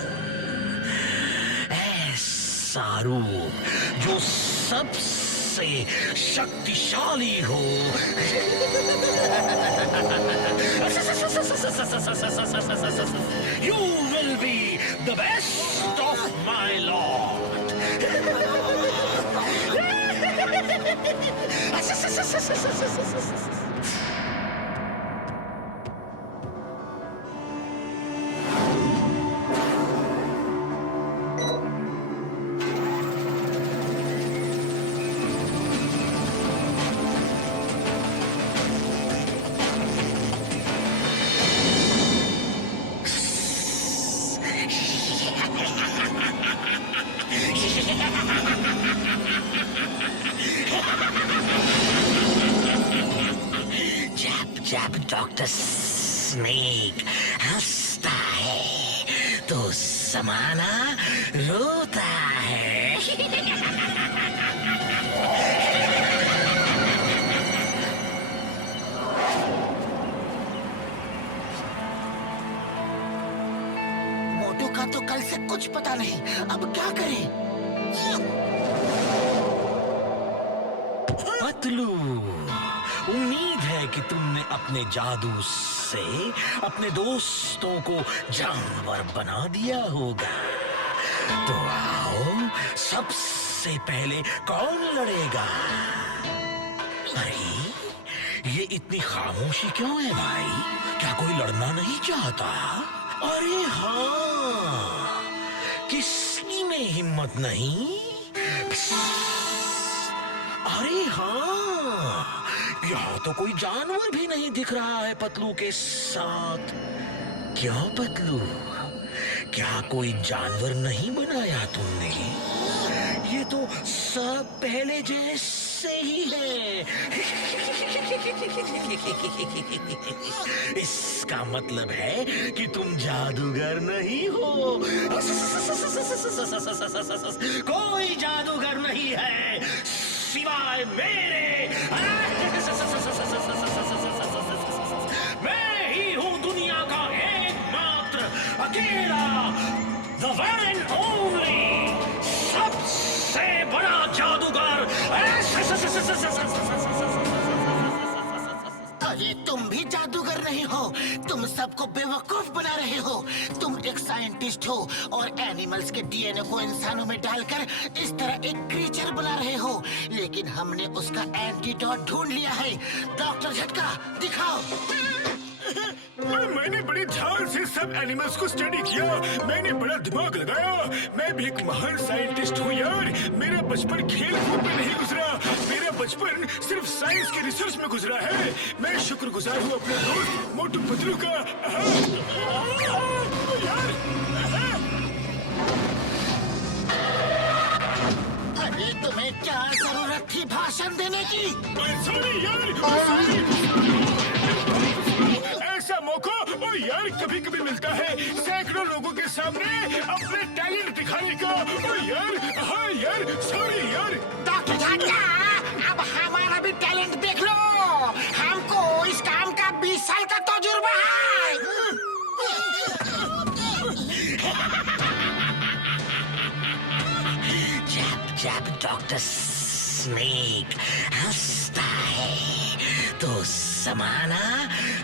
ऐसा रूप जो सबसे शक्तिशाली हो। You will be the best of my lord. जब डॉक्टर स्नेक हंसता है तो जमाना रोता है। मोटू का तो कल से कुछ पता नहीं, अब क्या करें? पतलू, उम्मीद है कि तुमने अपने जादू से अपने दोस्तों को जानवर बना दिया होगा। तो आओ, सबसे पहले कौन लड़ेगा? अरे ये इतनी खामोशी क्यों है भाई? क्या कोई लड़ना नहीं चाहता? अरे हाँ, किसी में हिम्मत नहीं? अरे हाँ, यहाँ तो कोई जानवर भी नहीं दिख रहा है पतलू के साथ। क्यों पतलू, क्या कोई जानवर नहीं बनाया तुमने? ये तो सब पहले जैसे ही है। इसका मतलब है कि तुम जादूगर नहीं हो। कोई जादूगर नहीं है सिवाय मेरे। मैं ही अकेला, the one and only, सबसे बड़ा जादूगर। अरे तुम भी जादूगर नहीं हो, तुम सबको बेवकूफ बना रहे हो। तुम एक साइंटिस्ट हो और एनिमल्स के डीएनए को इंसानों में डालकर इस तरह एक क्रीचर बना रहे हो, लेकिन हमने उसका एंटीडोट ढूंढ लिया है। डॉक्टर झटका दिखाओ। मैंने बड़े ध्यान से सब एनिमल्स को स्टडी किया, मैंने बड़ा दिमाग लगाया। मैं भी एक महान साइंटिस्ट हूँ यार। मेरा बचपन खेल कूद में नहीं गुजरा, मेरा बचपन सिर्फ साइंस के रिसर्च में गुजरा है। मैं शुक्रगुजार हूँ अपने दोस्त मोटू पतलू का। यार अरे तुम्हें क्या जरूरत थी भाषण देने की? सॉरी यार, ऐसा मौका ओ यार कभी कभी मिलता है सैकड़ों लोगों के सामने अपने टैलेंट दिखाने का। ओ यार, हाँ यार, सॉरी यार। डॉक्टर झाटिया, अब हमारा भी टैलेंट देख लो। हमको इस काम का 20 साल का तजुर्बा है। जब डॉक्टर स्नेक हंसता है तो ज़माना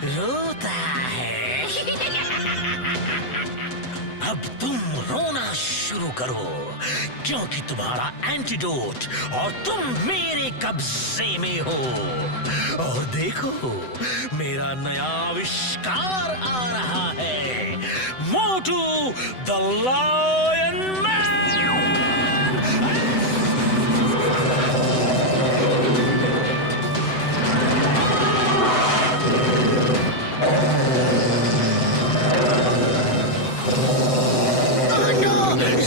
रोता है। अब तुम रोना शुरू करो क्योंकि तुम्हारा एंटीडोट और तुम मेरे कब्जे में हो। और देखो, मेरा नया आविष्कार आ रहा है, मोटू द लायन मैन।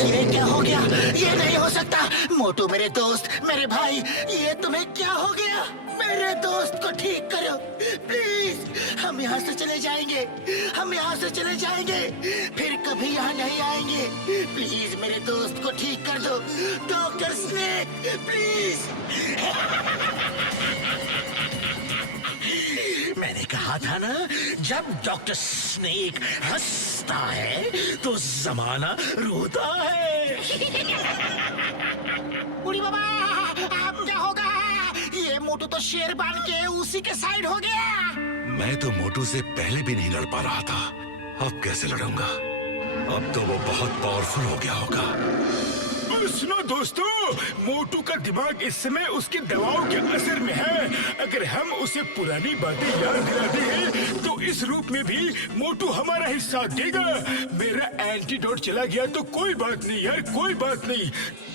ये क्या हो गया? ये नहीं हो सकता। मोटू मेरे दोस्त, मेरे भाई, ये तुम्हें क्या हो गया? मेरे दोस्त को ठीक करो प्लीज। हम यहाँ से चले जाएंगे, हम यहाँ से चले जाएंगे, फिर कभी यहाँ नहीं आएंगे। प्लीज मेरे दोस्त को ठीक कर दो डॉक्टर स्नेक, प्लीज। मैंने कहा था ना, जब डॉक्टर स्नेक हंसता है तो जमाना रोता है। बुढ़ी बाबा, अब क्या होगा? ये मोटू तो शेर बन के उसी के साइड हो गया। मैं तो मोटू से पहले भी नहीं लड़ पा रहा था, अब कैसे लड़ूंगा? अब तो वो बहुत पावरफुल हो गया होगा। सुनो दोस्तों, मोटू का दिमाग इस समय उसकी दवाओं के असर में है। अगर हम उसे पुरानी बातें याद दिला दें तो इस रूप में भी मोटू हमारा ही साथ देगा। मेरा एंटीडोट चला गया तो कोई बात नहीं यार, कोई बात नहीं।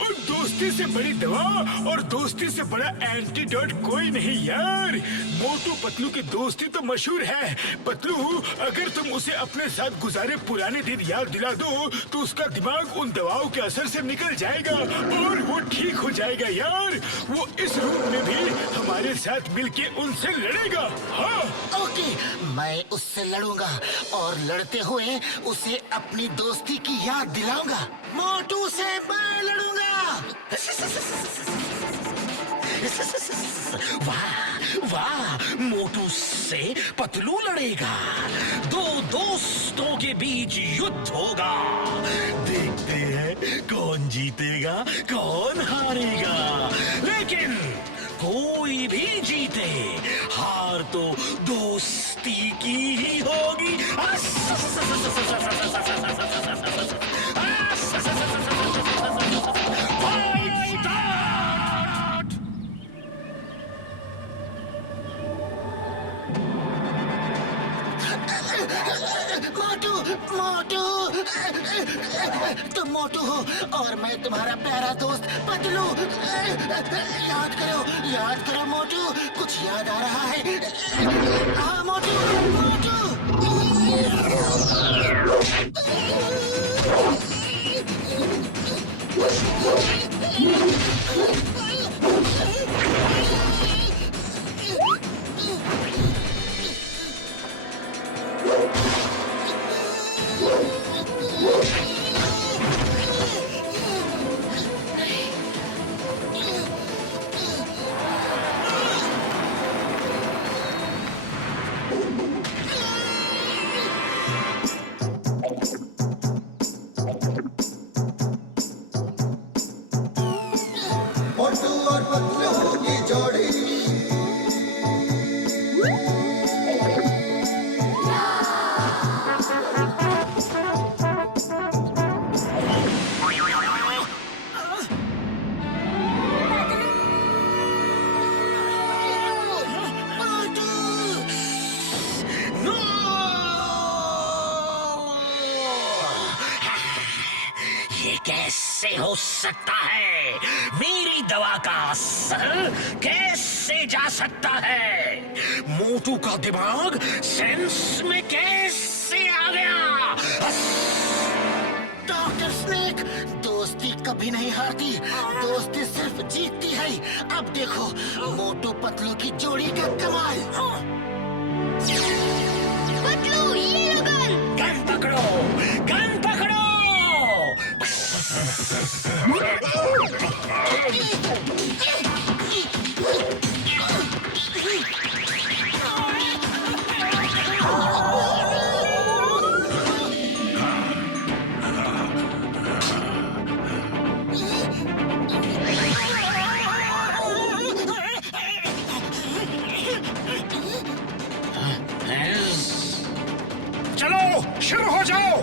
और दोस्ती से बड़ी दवा और दोस्ती से बड़ा एंटीडोट कोई नहीं यार। मोटू पतलू की दोस्ती तो मशहूर है। पतलू, अगर तुम उसे अपने साथ गुजारे पुराने दिन याद दिला दो तो उसका दिमाग उन दवाओं के असर से निकल जाएगा और वो ठीक हो जाएगा यार। वो इस रूप में भी हमारे साथ मिलके उनसे लड़ेगा। हाँ ओके, मैं उससे लड़ूंगा और लड़ते हुए उसे अपनी दोस्ती की याद दिलाऊंगा। मोटू से मैं लड़ूंगा। वाह वाह, मोटू से पतलू लड़ेगा। दो दोस्तों के बीच युद्ध होगा। देखते हैं कौन जीतेगा कौन हारेगा, लेकिन कोई भी जीते, हार तो दोस्ती की ही होगी। मोटू, मोटू, तुम मोटू हो और मैं तुम्हारा प्यारा दोस्त पतलू। याद करो मोटू, कुछ याद आ रहा है? हाँ मोटू, मोटू। कैसे हो सकता है? मेरी दवा का असर कैसे जा सकता है? मोटू का दिमाग सेंस में कैसे आ गया? डॉक्टर स्नेक, दोस्ती कभी नहीं हारती, दोस्ती सिर्फ जीतती है। अब देखो मोटू पतलू की जोड़ी का कमाल। पतलू, ये लो गन। गन पकड़ो, गन पकड़ो। चलो शुरू हो जाओ।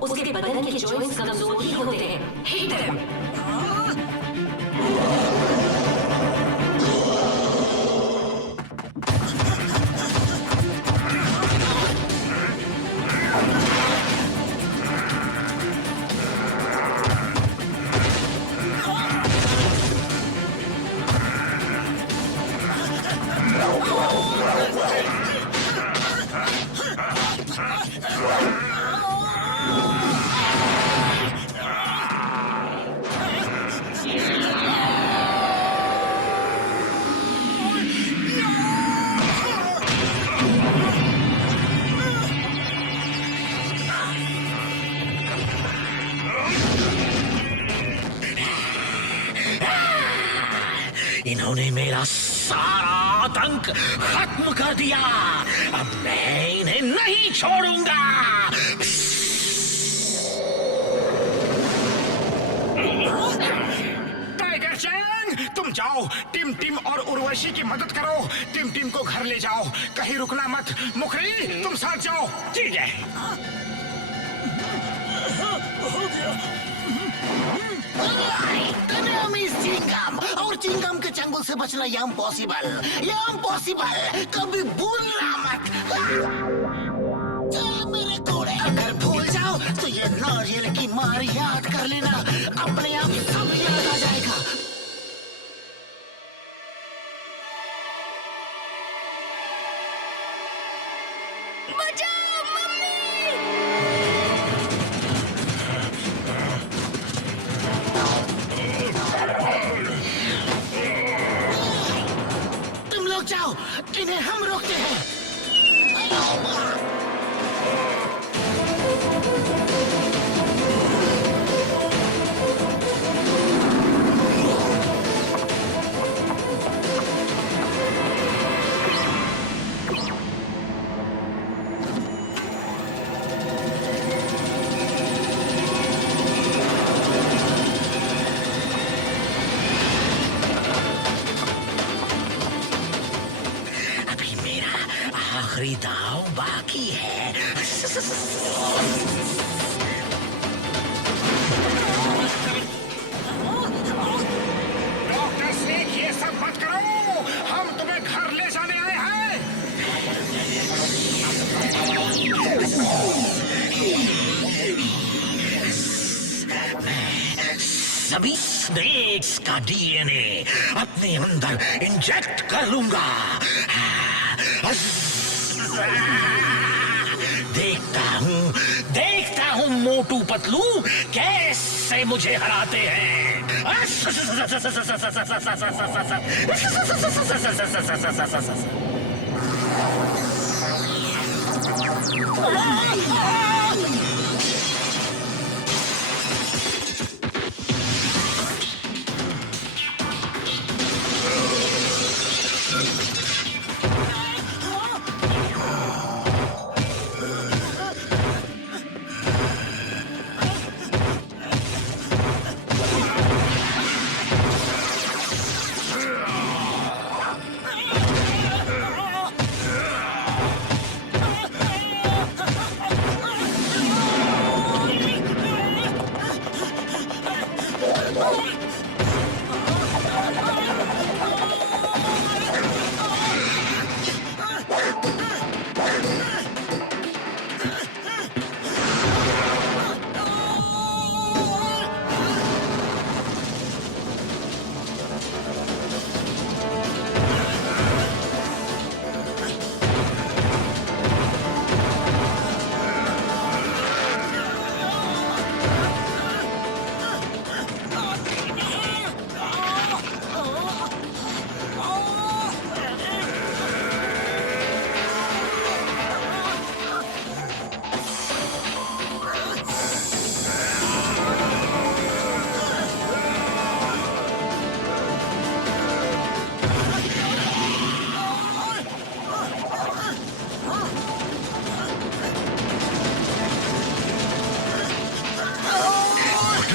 उसके बदन के जॉइंट्स कमजोर ही होते हैं। Hit them. इन्होंने मेरा सारा आतंक खत्म कर दिया। अब मैं इन्हें नहीं छोड़ूंगा। टाइगर चैंग, तुम जाओ, टिम टिम और उर्वशी की मदद करो। टिम टिम को घर ले जाओ, कहीं रुकना मत। मुखरी, तुम साथ जाओ। ठीक है। चिंगम और चिंगम के चंगुल से बचना ये इम्पॉसिबल। कभी भूलना मत। चल मेरे घोड़े, अगर भूल जाओ तो ये नारियल की मार याद कर लेना, अपने आप सब याद आ जाएगा। बचाओ मम्मी। तुम लोग जाओ, इन्हें हम रोकते हैं। अभी दांव बाकी है। डॉक्टर सिंह, ये सब मत करो, हम तुम्हें घर ले जाने आए हैं। सभी स्नेक्स का डीएनए अपने अंदर इंजेक्ट कर लूंगा। देखता हूँ मोटू पतलू कैसे मुझे हराते हैं।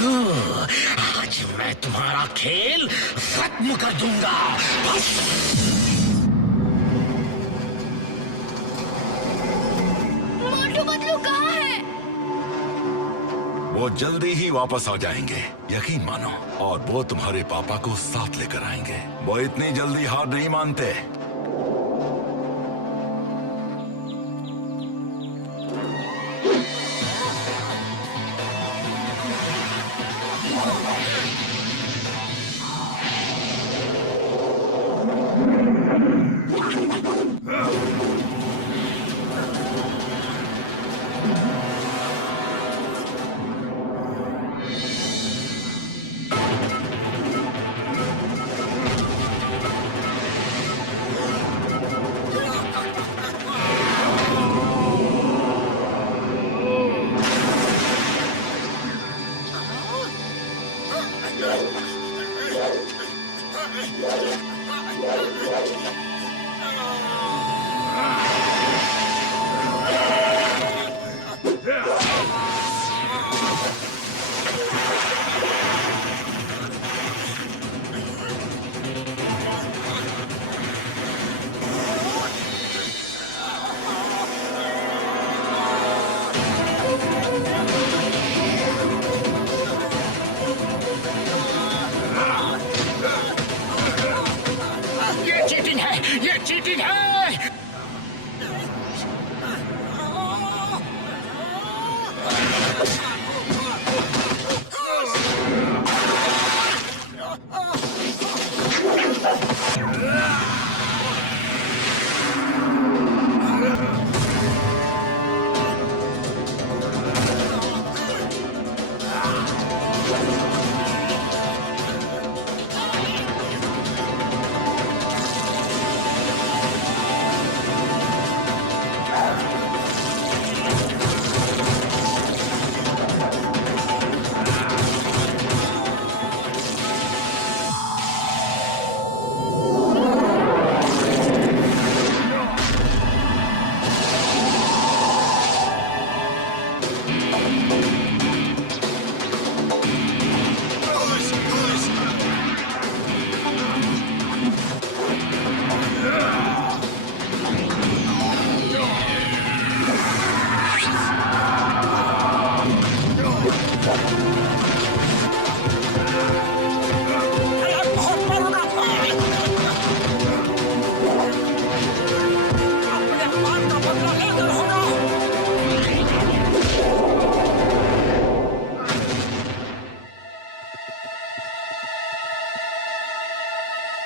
आज मैं तुम्हारा खेल खत्म कर दूंगा। मोटू पतलू कहाँ है? वो जल्दी ही वापस आ जाएंगे, यकीन मानो। और वो तुम्हारे पापा को साथ लेकर आएंगे। वो इतनी जल्दी हार नहीं मानते।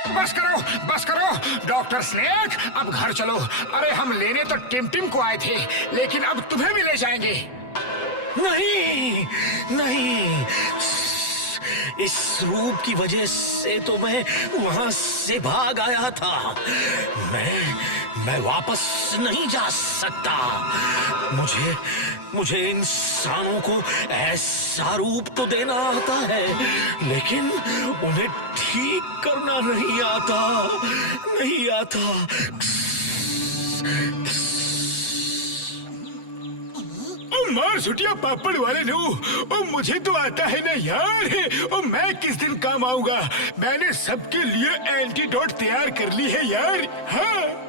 बस करो डॉक्टर स्नेक, अब घर चलो। अरे हम लेने तो टिम को आए थे, लेकिन अब तुम्हें भी ले जाएंगे। नहीं नहीं, इस रूप की वजह से तो मैं वहां से भाग आया था। मैं वापस नहीं जा सकता। मुझे इंसानों को ऐसा रूप तो देना आता है, लेकिन उन्हें ठीक करना नहीं आता। मार छुटिया पापड़ वाले नो, ओ मुझे तो आता है ना यार। ओ मैं किस दिन काम आऊंगा? मैंने सबके लिए एंटीडोट तैयार कर ली है यार। हाँ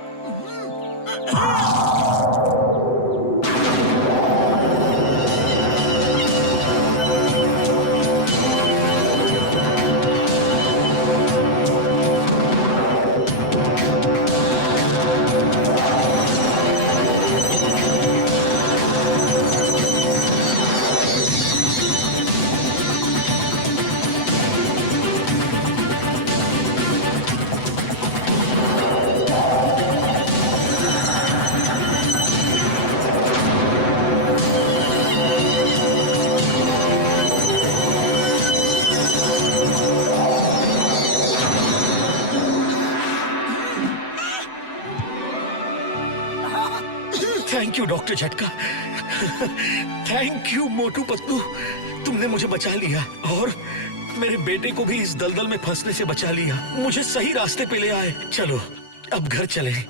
थैंक यू डॉक्टर झटका। थैंक यू मोटू पतलू, तुमने मुझे बचा लिया और मेरे बेटे को भी इस दलदल में फंसने से बचा लिया। मुझे सही रास्ते पे ले आए। चलो अब घर चलें।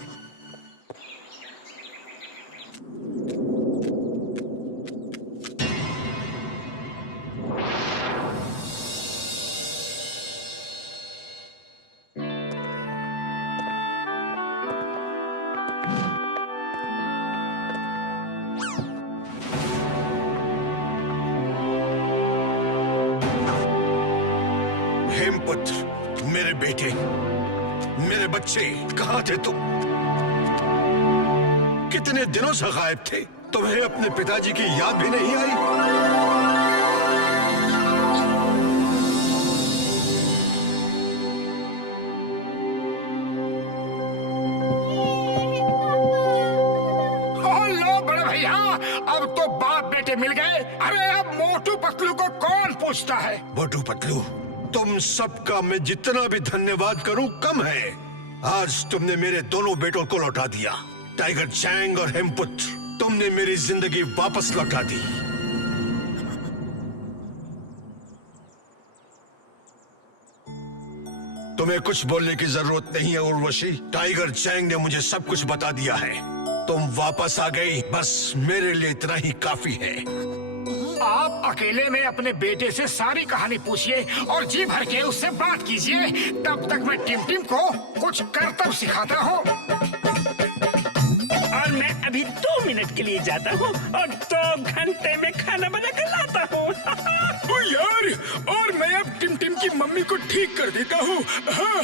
हेमपुत्र, मेरे बेटे, मेरे बच्चे, कहाँ थे तुम? कितने दिनों से गायब थे? तुम्हें अपने पिताजी की याद भी नहीं आई? लो बड़े भैया, अब तो बाप बेटे मिल गए। अरे अब मोटू पतलू को कौन पूछता है? मोटू पतलू, तुम सबका मैं जितना भी धन्यवाद करूं कम है। आज तुमने मेरे दोनों बेटों को लौटा दिया। टाइगर चैंग और हेमपुत्र, तुमने मेरी जिंदगी वापस लौटा दी। तुम्हें कुछ बोलने की जरूरत नहीं है उर्वशी। टाइगर चैंग ने मुझे सब कुछ बता दिया है। तुम वापस आ गई, बस मेरे लिए इतना ही काफी है। आप अकेले में अपने बेटे से सारी कहानी पूछिए और जी भर के उससे बात कीजिए। तब तक मैं टिम को कुछ करतब सिखाता हूँ। और मैं अभी 2 मिनट के लिए जाता हूँ और 2 घंटे में खाना बना कर लाता हूँ। ओ यार, और मैं अब टिम की मम्मी को ठीक कर देता हूँ। हाँ।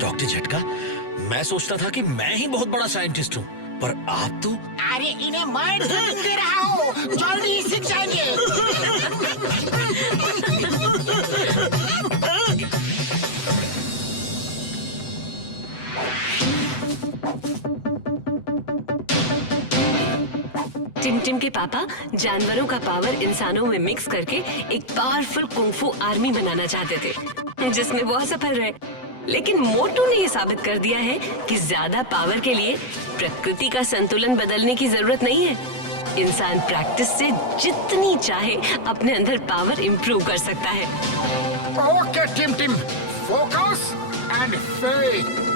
डॉक्टर झटका, मैं सोचता था कि मैं ही बहुत बड़ा साइंटिस्ट हूँ, पर आप तो। अरे इन्हें मैं ट्रेनिंग दे रहा हूँ, जल्दी सीख जाएंगे। टिम के पापा जानवरों का पावर इंसानों में मिक्स करके एक पावरफुल कुंफू आर्मी बनाना चाहते थे, जिसमें वो असफल रहे। लेकिन मोटू ने ये साबित कर दिया है कि ज्यादा पावर के लिए प्रकृति का संतुलन बदलने की जरूरत नहीं है। इंसान प्रैक्टिस से जितनी चाहे अपने अंदर पावर इंप्रूव कर सकता है। Okay Tim, focus and faith.